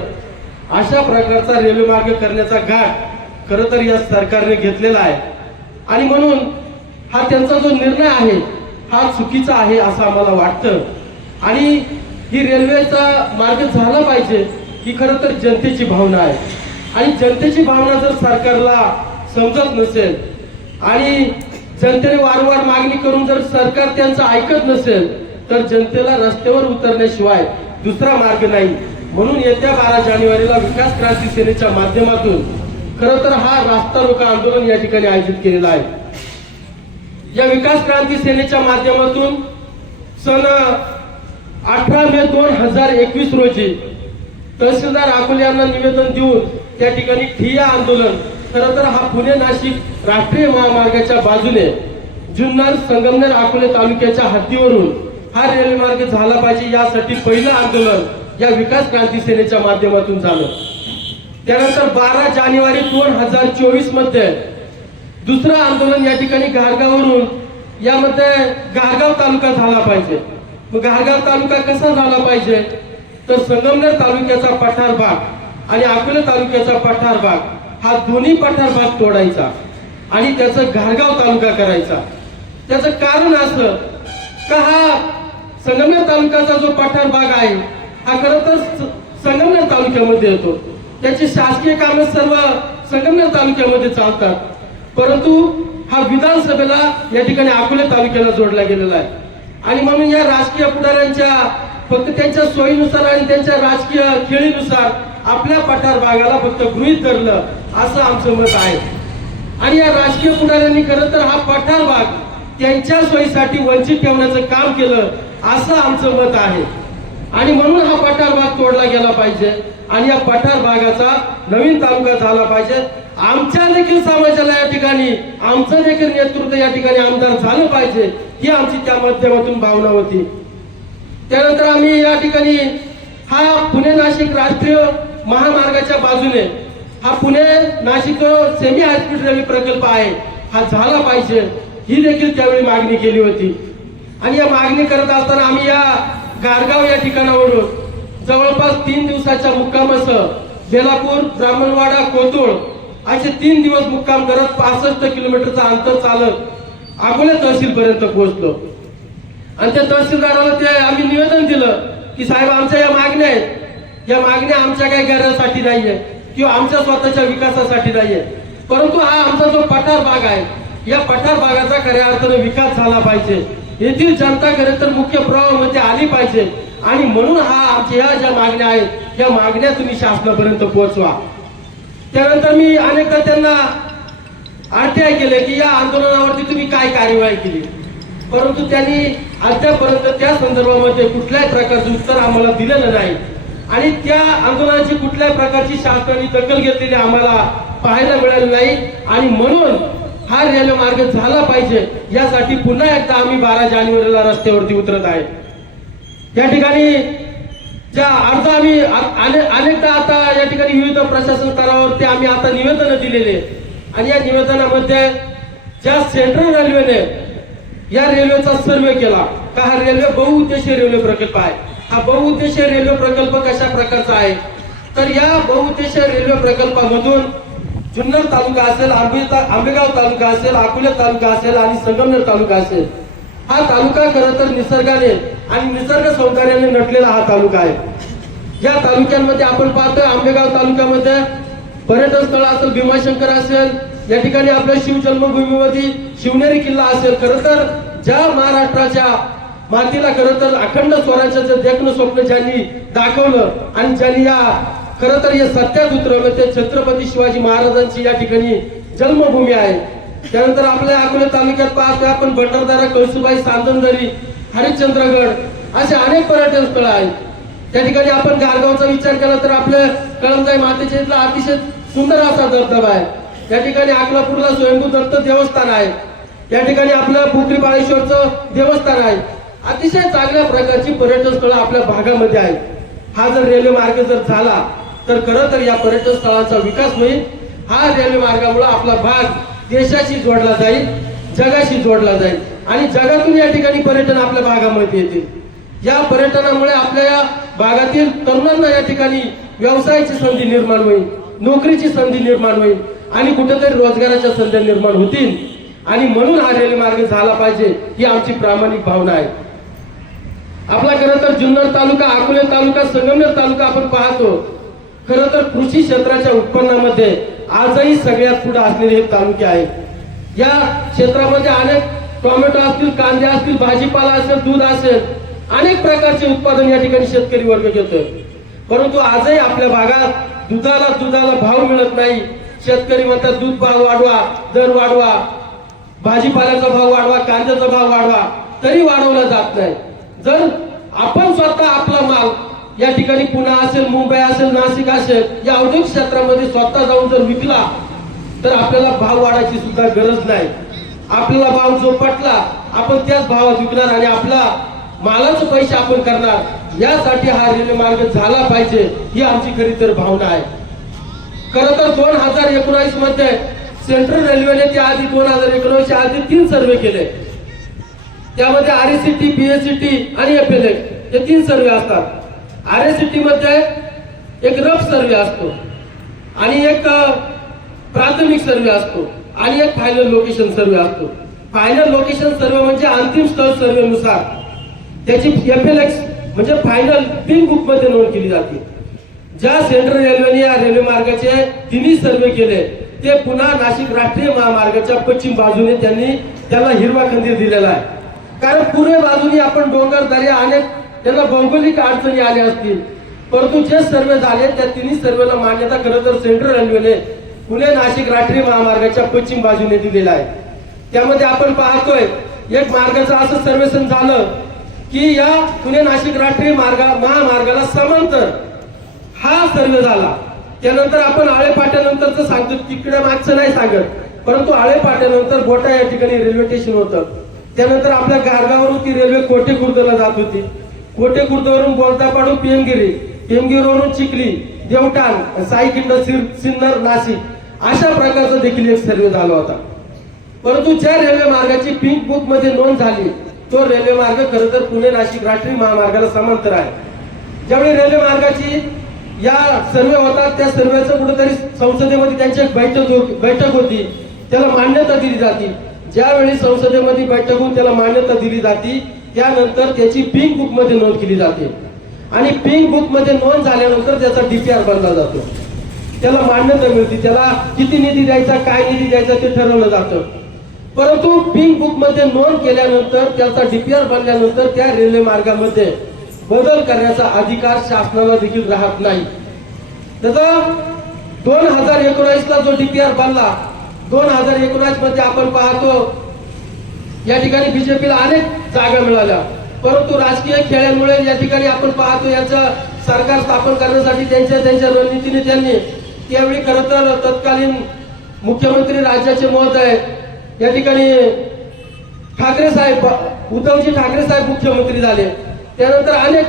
अशा प्रकारचा रेल्वे मार्ग करण्याचा घाट खरं तर या सरकारने घेतलेला आहे. आणि म्हणून हा त्यांचा जो निर्णय आहे हा चुकीचा आहे असं आम्हाला वाटतं. आणि ही रेल्वेचा मार्ग झाला पाहिजे ही खरं तर जनतेची भावना आहे. आणि जनतेची भावना जर सरकारला समजत नसेल आणि जनतेने वारंवार मागणी करून जर सरकार त्यांचं ऐकत नसेल तर जनतेला रस्त्यावर उतरण्याशिवाय दुसरा मार्ग नाही. म्हणून येत्या 12 जानेवारीला विकास क्रांती सेनेच्या माध्यमातून खरं तर हा रास्ता रोको आंदोलन या ठिकाणी आयोजित केलेला आहे. या विकास क्रांती सेनेच्या माध्यमातून सन 18 मे 2021 रोजी तहसीलदार अकोले यांना निवेदन देऊन त्या ठिकाणी ठिय्या आंदोलन खरं तर हा पुणे नाशिक राष्ट्रीय महामार्गाच्या बाजूने जुन्नर संगमनेर अकोले तालुक्याच्या हद्दीवरून हा रेल्वे मार्ग झाला पाहिजे यासाठी पहिलं आंदोलन या विकास क्रांती सेनेच्या माध्यमातून झालं. त्यानंतर 12 जानेवारी 2024 मध्ये दुसरं आंदोलन या ठिकाणी घारगाववरून यामध्ये घारगाव तालुका झाला पाहिजे. मग घारगाव तालुका कसा झाला पाहिजे तर संगमनेर तालुक्याचा पठार भाग आणि अकोले तालुक्याचा पठार भाग हा दोन्ही पठार भाग तोडायचा आणि त्याचं घारगाव तालुका करायचा. त्याचं कारण असं का हा संगमनेर तालुक्याचा जो पठार भाग आहे हा खरं तर संगमनेर तालुक्यामध्ये येतो. त्याची शासकीय कामे सर्व संगमनेर तालुक्यामध्ये चालतात, परंतु हा विधानसभेला या ठिकाणी अकोले तालुक्याला जोडला गेलेला आहे. आणि म्हणून या राजकीय पुढाऱ्यांच्या फक्त त्यांच्या सोयीनुसार आणि त्यांच्या राजकीय खेळीनुसार आपल्या पठार भागाला फक्त गृहीत धरलं असं आमचं मत आहे. आणि या राजकीय पुढाऱ्यांनी खरं तर हा पठार भाग त्यांच्या सोयीसाठी वंचित ठेवण्याचं काम केलं असं आमचं मत आहे. आणि म्हणून हा पठार भाग तोडला गेला पाहिजे आणि या पठार भागाचा नवीन तालुका झाला पाहिजे. आमच्या देखील समाजाला या ठिकाणी आमचं देखील नेतृत्व या ठिकाणी आमदार झालं पाहिजे ही आमची त्या माध्यमातून भावना होती. त्यानंतर आम्ही या ठिकाणी हा पुणे नाशिक राष्ट्रीय महामार्गाच्या बाजूने हा Pune Nashik semi high speed railway प्रकल्प आहे हा झाला पाहिजे ही देखील त्यावेळी मागणी केली होती. आणि या मागणी करत असताना आम्ही या गारगाव या ठिकाणावरून जवळपास 3 दिवसाच्या मुक्कामासह बेलापूर, ब्राह्मणवाडा, कोथरूड असे 3 दिवस मुक्काम करत 65 किलोमीटरचा अंतर चालत अकोले तहसील पर्यंत पोहोचलो. आणि त्या तहसीलदाराला ते आम्ही निवेदन दिलं की साहेब आमच्या या मागण्या आहेत, या मागण्या आमच्या काही गरजासाठी नाहीये किंवा आमच्या स्वतःच्या विकासासाठी नाहीये, परंतु हा आमचा जो पठार भाग आहे या पठार भागाचा खऱ्या अर्थाने विकास झाला पाहिजे. येथील जनता खरं तर मुख्य प्रवाहामध्ये आली पाहिजे आणि म्हणून हा आमच्या या ज्या मागण्या आहेत या मागण्या तुम्ही शासनापर्यंत पोहोचवा. त्यानंतर मी अनेकदा त्यांना आरटीआय केले की या आंदोलनावरती तुम्ही काय कार्यवाही केली, परंतु त्यांनी अद्यापर्यंत त्या संदर्भामध्ये कुठल्याही प्रकारचं उत्तर आम्हाला दिलेलं नाही. आणि त्या आंदोलनाची कुठल्याही प्रकारची शासनाने दखल घेतलेली आम्हाला पाहायला मिळाली नाही. आणि म्हणून हा रेल्वे मार्ग झाला पाहिजे यासाठी पुन्हा एकदा आम्ही 12 जानेवारीला रस्त्यावरती उतरत आहे. या ठिकाणी ज्या अर्ज आम्ही अनेकदा आता या ठिकाणी विविध प्रशासन स्तरावरती आम्ही आता निवेदन दिलेले आणि या निवेदनामध्ये ज्या सेंट्रल रेल्वेने या रेल्वेचा सर्वे केला का हा रेल्वे बहुउद्देशीय रेल्वे प्रकल्प आहे. हा बहुउद्देशीय रेल्वे प्रकल्प कशा प्रकारचा आहे तर या बहुउद्देशीय रेल्वे प्रकल्पामधून जुन्नर तालुका असेल, आंबेगाव तालुका असेल, अकोले तालुका असेल आणि संगमनेर तालुका असेल हा तालुका खरं तर निसर्गाने आणि निसर्ग सौंदर्याने नटलेला हा तालुका आहे. या तालुक्यांमध्ये आपण पाहतो आंबेगाव तालुक्यामध्ये पर्यटन स्थळ असेल, भीमाशंकर असेल, या ठिकाणी आपल्या शिव जन्मभूमीमध्ये शिवनेरी किल्ला असेल. खरं तर ज्या महाराष्ट्राच्या मातीला खरं तर अखंड स्वराज्याचं देखणं स्वप्न ज्यांनी दाखवलं आणि ज्यांनी या खरं तर हे सत्यात उतरवलं ते छत्रपती शिवाजी महाराजांची या ठिकाणी जन्मभूमी आहे. त्यानंतर आपल्या अकोले तालुक्यात पाहतोय आपण भंडारदरा, कळसुबाई, सांदनदरी, हरिश्चंद्रगड असे अनेक पर्यटन स्थळ आहेत. त्या ठिकाणी आपण गारगावचा विचार केला तर आपल्या कळमजाई मातेच्या इथला अतिशय सुंदर असा धबधबा आहे. या ठिकाणी अकलापूरला स्वयंभू दत्त देवस्थान आहे. या ठिकाणी आपलं पोखरी बाळेश्वरचं देवस्थान आहे. अतिशय चांगल्या प्रकारची पर्यटन स्थळं आपल्या भागामध्ये आहेत. हा जर रेल्वे मार्ग जर झाला तर खरं तर या पर्यटन स्थळांचा विकास होईल. हा रेल्वे मार्गामुळे आपला भाग देशाशी जोडला जाईल, जगाशी जोडला जाईल आणि जगातून या ठिकाणी पर्यटन आपल्या भागामध्ये येतील. या पर्यटनामुळे आपल्या या भागातील तरुणांना या ठिकाणी व्यवसायाची संधी निर्माण होईल, नोकरीची संधी निर्माण होईल आणि कुठेतरी रोजगाराच्या संधी निर्माण होतील. आणि म्हणून हा रेल्वे मार्ग झाला पाहिजे ही आमची प्रामाणिक भावना आहे. आपला खरं तर जुन्नर तालुका, अकोले तालुका, संगमनेर तालुका आपण पाहतो, खरं तर कृषी क्षेत्राच्या उत्पन्नामध्ये आजही सगळ्यात पुढे असलेले हे तालुके आहेत. या क्षेत्रामध्ये अनेक टोमॅटो असतील, कांदे असतील, भाजीपाला असेल, दूध असेल, अनेक प्रकारचे उत्पादन या ठिकाणी शेतकरी वर्ग घेतोय. परंतु आजही आपल्या भागात दुधाला भाव मिळत नाही. शेतकरी म्हणतात दूध भाव वाढवा, दर वाढवा, भाजीपाल्याचा भाव वाढवा, कांद्याचा भाव वाढवा, तरी वाढवला जात नाही. जर आपण स्वतः आपला माल या ठिकाणी पुणे असेल, मुंबई असेल, नाशिक असेल या औद्योगिक क्षेत्रामध्ये स्वतः जाऊन जर विकला तर आपल्याला भाव वाढायची सुद्धा गरज नाही. आपल्याला भाव जो पटला आपण त्याच भावात विकणार आणि आपला मालाचे पैसे आपण करणार. यासाठी हा रेल्वे मार्ग झाला पाहिजे ही आमची खरी तर भावना आहे. खरं तर 2019 मध्ये सेंट्रल रेल्वेने त्याआधी 2019 आधी 3 सर्वे केले. त्यामध्ये RSCT, BSCT आणि FLX हे 3 सर्वे असतात. RSCT मध्ये एक रफ सर्वे असतो आणि एक प्राथमिक सर्वे असतो आणि एक फायनल लोकेशन सर्वे असतो. फायनल लोकेशन सर्वे म्हणजे अंतिम स्थळ सर्वेनुसार त्याची FLX म्हणजे फायनल पिन बुक मध्ये नोंद केली जाते. ज्या सेंट्रल रेल्वेने या रेल्वे मार्गाचे 3 सर्वे केले ते पुन्हा नाशिक राष्ट्रीय महामार्गाच्या पश्चिम बाजूने त्यांनी त्याला हिरवा कंदील दिलेला आहे. कारण पूर्व बाजूने आपण डोंगर दर्या अनेक त्यांना भौगोलिक अडचणी आल्या असतील, परंतु जे सर्वे झाले त्या 3 सर्वेला मान्यता खरं तर सेंट्रल रेल्वेने पुणे नाशिक राष्ट्रीय महामार्गाच्या पश्चिम बाजूने दिलेला आहे. त्यामध्ये आपण पाहतोय एक मार्गाचं असं सर्वेक्षण झालं की या पुणे नाशिक राष्ट्रीय महामार्गाला समांतर हा सर्वे झाला. त्यानंतर आपण आळेपाट्यानंतरच सांगतो, तिकडे मागचं नाही सांगत, परंतु आळेपाट्यानंतर बोटा या ठिकाणी रेल्वे स्टेशन होतं. त्यानंतर आपल्या गारगावरून ती रेल्वे कोटे खुर्दला जात होती. कोटे खुर्दवरून बोलतापाडून पिंगिरी, पिंगिरीवरून चिखली, देवठाण, साईखिंड, सिन्नर, नाशिक अशा प्रकारचा देखील एक सर्वे झाला होता. परंतु ज्या रेल्वे मार्गाची पिंक बुक मध्ये नोंद झाली तो रेल्वे मार्ग खरं तर पुणे नाशिक राष्ट्रीय महामार्गाला समांतर आहे. ज्यावेळी रेल्वे मार्गाची या सर्वे होता त्या सर्वेचं कुठेतरी संसदेमध्ये त्यांची एक बैठक होती, त्याला मान्यता दिली जाते. ज्यावेळी संसदेमध्ये बैठक होऊन त्याला मान्यता दिली जाते त्यानंतर त्याची पिंक बुक मध्ये नोंद केली जाते आणि पिंक बुक मध्ये नोंद झाल्यानंतर त्याचा DPR बनला जातो, त्याला मान्यता मिळते. त्याला किती निधी द्यायचा, काय निधी द्यायचा ते ठरवलं जातं. परंतु पिंक बुक मध्ये नोंद केल्यानंतर त्याचा DPR बनल्यानंतर त्या रेल्वे मार्गामध्ये बदल करण्याचा अधिकार शासनाला देखील राहत नाही. त्याचा 2019 ला जो DPR बनला, 2019 मध्ये आपण पाहतो या ठिकाणी बीजेपीला अनेक जागा मिळाल्या, परंतु राजकीय खेळांमुळे या ठिकाणी आपण पाहतो याचं सरकार स्थापन करण्यासाठी त्यांच्या रणनीतीने त्यांनी त्यावेळी खरं तर तत्कालीन मुख्यमंत्री राज्याचे महोदय या ठिकाणी ठाकरे साहेब, उद्धवजी ठाकरे साहेब मुख्यमंत्री झाले. त्यानंतर अनेक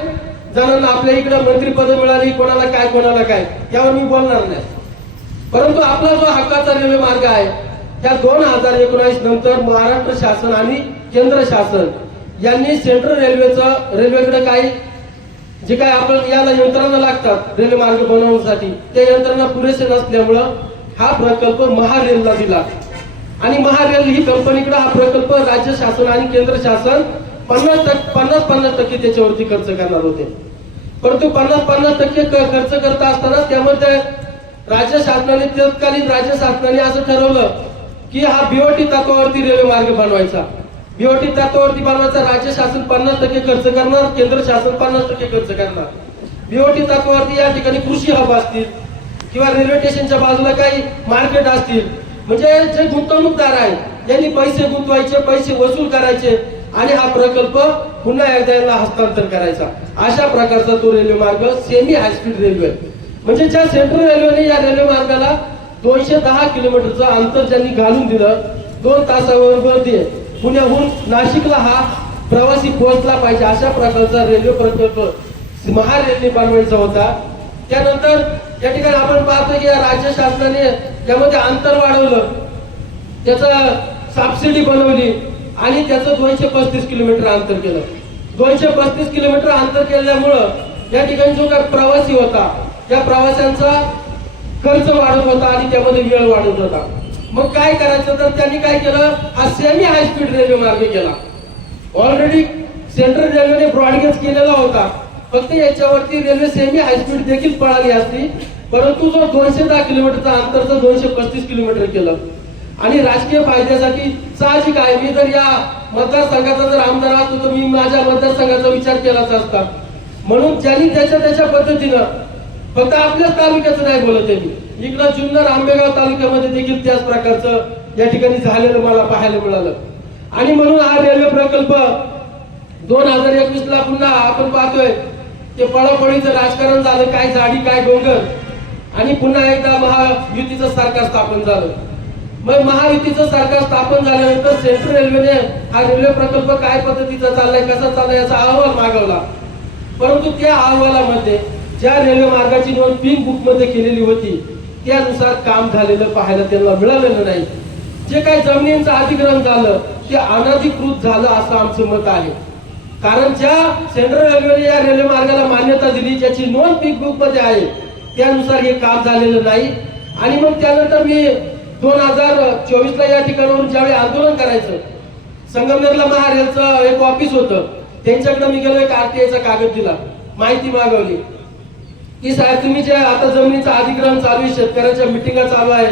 जणांना आपल्या इकडे मंत्रीपद मिळाली, कोणाला काय त्यावर मी बोलणार नाही. परंतु आपला जो हक्काचा रेल्वे मार्ग आहे त्या 2019 नंतर महाराष्ट्र शासन आणि केंद्र शासन यांनी सेंट्रल रेल्वेकडे काही जे काय आपण याला यंत्रणा लागतात रेल्वे मार्ग बनवण्यासाठी त्या यंत्रणा पुरेसे नसल्यामुळं हा प्रकल्प महारेलला दिला आणि महारेल ही कंपनीकडे हा प्रकल्प राज्य शासन आणि केंद्र शासन 50% त्याच्यावरती खर्च करणार होते. परंतु 50% खर्च करत असताना त्यामध्ये तत्कालीन राज्य शासनाने असं ठरवलं की हा BOT तत्वावरती रेल्वे मार्ग बनवायचा. BOT तत्वावरती बनवायचा, राज्य शासन 50% खर्च करणार, केंद्र शासन 50% खर्च करणार. BOT तत्वावरती या ठिकाणी कृषी हब असतील किंवा रेल्वे स्टेशनच्या बाजूला काही मार्केट असतील, म्हणजे जे गुंतवणूकदार आहेत यांनी पैसे गुंतवायचे, पैसे वसूल करायचे आणि हा प्रकल्प पुन्हा एकदा याला हस्तांतर करायचा. अशा प्रकारचा तो रेल्वे मार्ग सेमी हायस्पीड रेल्वे, म्हणजे ज्या सेंट्रल रेल्वेने या रेल्वे मार्गाला 210 किलोमीटरचं अंतर ज्यांनी घालून दिलं, 2 तासावर पुण्याहून नाशिकला हा प्रवासी पोहोचला पाहिजे अशा प्रकारचा रेल्वे प्रकल्प महारेलने बनवायचा होता. त्यानंतर या ठिकाणी आपण पाहतो की राज्य शासनाने त्यामध्ये अंतर वाढवलं, त्याचं सबसिडी बनवली आणि त्याचं 235 किलोमीटर अंतर केलं. 235 किलोमीटर अंतर केल्यामुळं या ठिकाणी जो काही प्रवासी होता त्या प्रवाशांचा खर्च वाढत होता आणि त्यामध्ये वेळ वाढत होता. मग काय करायचं, तर त्यांनी काय केलं, हा सेमी हाय स्पीड रेल्वे मार्ग केला. ऑलरेडी सेंट्रल रेल्वेने ब्रॉडगेज केलेला होता, फक्त याच्यावरती रेल्वे सेमी हाय स्पीड देखील पळाली असती, परंतु जो 210 किलोमीटरचा अंतरचा 235 किलोमीटर केलं. आणि राजकीय फायद्यासाठी साहजिक आहे, मी जर या मतदारसंघाचा जर आमदार असतो तर मी माझ्या मतदारसंघाचा विचार केलाच असता. म्हणून ज्यांनी त्याच्या पद्धतीनं, फक्त आपल्याच तालुक्याचं नाही बोलत आहे मी, इकडं जुन्नर आंबेगाव तालुक्यामध्ये देखील त्याच प्रकारचं या ठिकाणी झालेलं मला पाहायला मिळालं. आणि म्हणून हा रेल्वे प्रकल्प 2021 ला पुन्हा आपण पाहतोय ते पळापळीचं राजकारण झालं, काय झाडी काय डोंगर, आणि पुन्हा एकदा महायुतीचं सरकार स्थापन झालं. मग महायुतीचं सरकार स्थापन झाल्यानंतर सेंट्रल रेल्वेने हा रेल्वे प्रकल्प काय पद्धतीचा चाललाय, कसा चाललाय याचा अहवाल मागवला. परंतु त्या अहवालामध्ये ज्या रेल्वे मार्गाची नोंद पिंक बुक मध्ये केलेली होती त्यानुसार काम झालेलं पाहायला त्यांना मिळालेलं नाही. जे काही जमिनींचं अधिग्रहण झालं ते अनधिकृत झालं असं आमचं मत आहे. कारण ज्या सेंट्रल रेल्वेने या रेल्वे मार्गाला मान्यता दिली, ज्याची नोंद पिंक बुक मध्ये आहे, त्यानुसार हे काम झालेलं नाही. आणि मग त्यानंतर मी 2024 ला या ठिकाणावरून ज्यावेळी आंदोलन करायचं, संगमनेरला महारेलचं एक ऑफिस होतं, त्यांच्याकडे मी गेलो, एक RTIचा कागद दिला, माहिती मागवली की साहेब तुम्ही जे आता जमिनीचं अधिग्रहण चालू आहे, शेतकऱ्यांच्या मिटिंगा चालू आहे,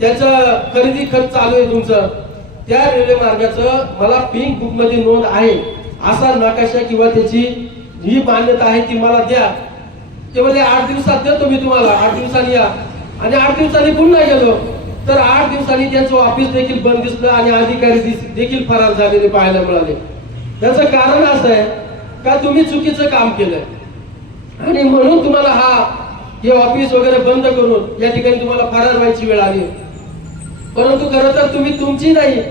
त्याचं खरेदी खत चालू आहे तुमचं, त्या रेल्वे मार्गाचं मला पिंक बुक मध्ये नोंद आहे असा नकाशा किंवा त्याची जी मान्यता आहे ती मला द्या. ते म्हणजे 8 दिवसात देतो मी तुम्हाला, 8 दिवसांनी या. आणि 8 दिवसांनी पुन्हा गेलो तर 8 दिवसांनी त्यांचं ऑफिस देखील बंद दिसलं आणि अधिकारी देखील फरार झालेले पाहायला मिळाले. त्याचं कारण असं आहे का तुम्ही चुकीचं काम केलंय आणि म्हणून तुम्हाला हे ऑफिस वगैरे बंद करून या ठिकाणी तुम्हाला फरार व्हायची वेळ आली. परंतु खरं तर तुम्ही तुमची नाही,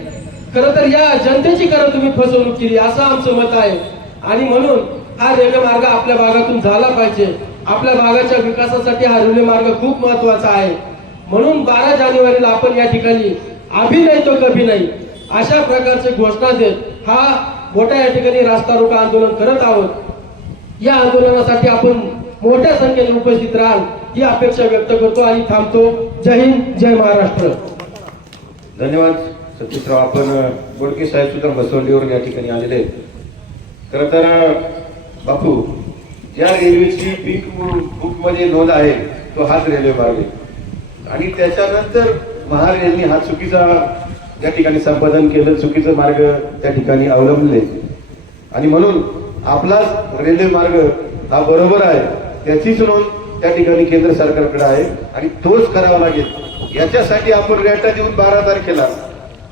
खरं तर या जनतेची तुम्ही फसवणूक केली असं आमचं मत आहे. आणि म्हणून हा रेल्वे मार्ग आपल्या भागातून झाला पाहिजे. आपल्या भागाच्या विकासासाठी हा रेल्वे मार्ग खूप महत्वाचा आहे. म्हणून 12 जानेवारीला आपण या ठिकाणी अभी नाही तो कभी नाही अशा प्रकारचे घोषणा देत हा मोठ्या या ठिकाणी रास्ता रोको आंदोलन करत आहोत. या आंदोलनासाठी आपण मोठ्या संख्येने उपस्थित राहाल ही अपेक्षा व्यक्त करतो आणि थांबतो. जय हिंद, जय महाराष्ट्र. धन्यवाद सतीशराव. आपण बोडके साहेब सुद्धा बसवलीवरून या ठिकाणी आलेले आहेत. खरं तर बापू, ज्या रेल्वेची पिंक बुक मध्ये नोंद आहे तो हाच रेल्वे मार्ग आहे आणि त्याच्यानंतर महारेलने हा चुकीचा या ठिकाणी संपादन केलं, चुकीचा मार्ग त्या ठिकाणी अवलंबले आणि म्हणून आपलाच रेल्वे मार्ग हा बरोबर आहे त्याचीच नोंद त्या ठिकाणी केंद्र सरकारकडे आहे आणि तोच करावा लागेल. याच्यासाठी आपण रॅटा देऊन 12 तारखेला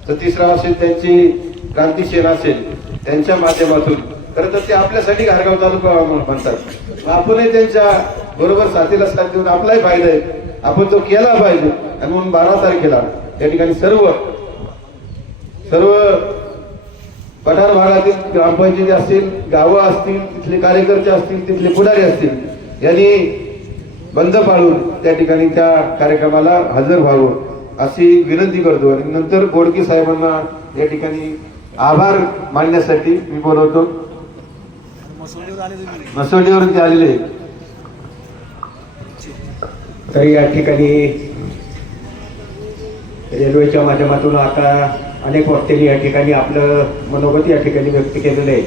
सतीशराव असेल, त्यांची क्रांती सेना असेल, त्यांच्या माध्यमातून खरं तर ते आपल्यासाठी घारगाव तालुका म्हणतात, आपणही त्यांच्या बरोबर साथीला साथ देऊन आपलाही फायदा आहे, आपण तो केला पाहिजे. आणि म्हणून 12 तारखेला त्या ठिकाणी सर्व पठार भागातील ग्रामपंचायती असतील, गावं असतील, तिथले कार्यकर्ते असतील, तिथले पुढारी असतील यांनी बंद पाळून त्या ठिकाणी त्या कार्यक्रमाला हजर व्हावं अशी विनंती करतो. आणि नंतर बोडके साहेबांना या ठिकाणी आभार मानण्यासाठी मी बोलवतो. मसोलीवरून ते आलेले. तर या ठिकाणी रेल्वेच्या माध्यमातून आता अनेक वक्त्यांनी या ठिकाणी आपलं मनोगत या ठिकाणी व्यक्त केलेलं आहे.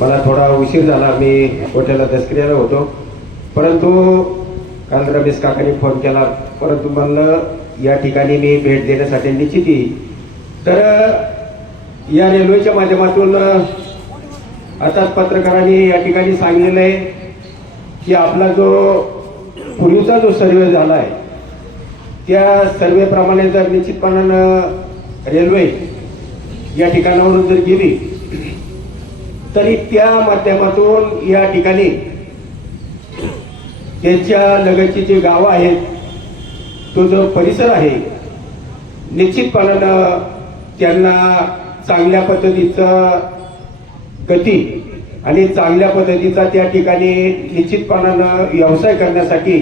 मला थोडा उशीर झाला, मी हॉटेलला दसक्रियाला होतो, परंतु काल रमेश काकांनी फोन केला, परंतु म्हणलं या ठिकाणी मी भेट देण्यासाठी निश्चित येईल. तर या रेल्वेच्या माध्यमातून आता पत्रकारांनी या ठिकाणी सांगितलेलं आहे की आपला जो पूर्वीचा जो सर्वे झाला आहे त्या सर्वेप्रमाणे जर निश्चितपणानं रेल्वे या ठिकाणावरून जर गेली तरी त्या माध्यमातून या ठिकाणी त्यांच्या लगतची जी गावं आहेत, तो जो परिसर आहे, निश्चितपणानं त्यांना चांगल्या पद्धतीचं गती आणि चांगल्या पद्धतीचा त्या ठिकाणी निश्चितपणानं व्यवसाय करण्यासाठी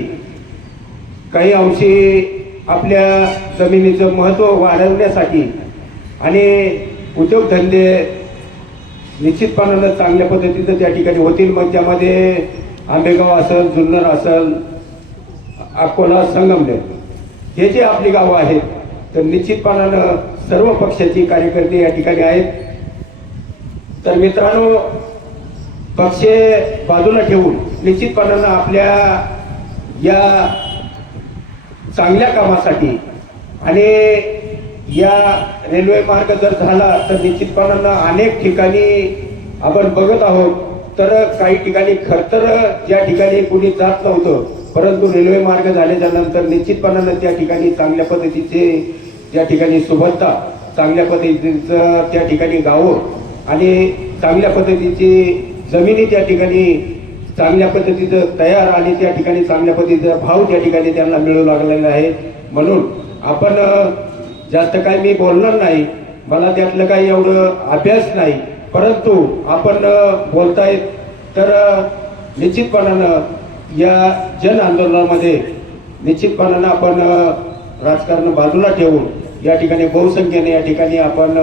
काही अंशी आपल्या जमिनीचं महत्त्व वाढवण्यासाठी आणि उद्योगधंदे निश्चितपणानं चांगल्या पद्धतीचं त्या ठिकाणी होतील. मग त्यामध्ये आंबेगाव असेल, जुन्नर असेल, अकोला, संगमनेर हे जे आपली गावं आहेत तर निश्चितपणानं सर्व पक्षाची कार्यकर्ते या ठिकाणी आहेत. तर मित्रांनो, पक्ष बाजूला ठेवून निश्चितपणानं आपल्या या चांगल्या कामासाठी आणि या रेल्वे मार्ग जर झाला तर निश्चितपणानं अनेक ठिकाणी आपण बघत आहोत. तर काही ठिकाणी खरतर ज्या ठिकाणी कोणी जात नव्हतं, परंतु रेल्वे मार्ग झाल्याच्या नंतर निश्चितपणानं त्या ठिकाणी चांगल्या पद्धतीचे त्या ठिकाणी सुबत्ता, चांगल्या पद्धतीचं त्या ठिकाणी गावं आणि चांगल्या पद्धतीची जमिनी त्या ठिकाणी चांगल्या पद्धतीचं तयार आणि त्या ठिकाणी चांगल्या पद्धतीचा भाव त्या ठिकाणी त्यांना मिळू लागलेला आहे. म्हणून आपण जास्त काही मी बोलणार नाही, मला त्यातलं काही एवढं अभ्यास नाही, परंतु आपण बोलतायत तर निश्चितपणानं या जन आंदोलनामध्ये निश्चितपणानं आपण राजकारण बाजूला ठेवून या ठिकाणी बहुसंख्येने या ठिकाणी आपण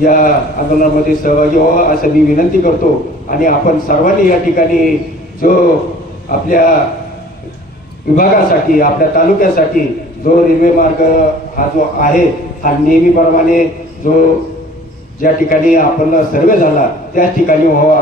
या आंदोलनामध्ये सहभागी व्हावं असं मी विनंती करतो. आणि आपण सर्वांनी या ठिकाणी जो आपल्या विभागासाठी, आपल्या तालुक्यासाठी जो रेल्वे मार्ग हा जो आहे, हा नेहमीप्रमाणे जो ज्या ठिकाणी आपण सर्वे झाला त्याच ठिकाणी व्हावा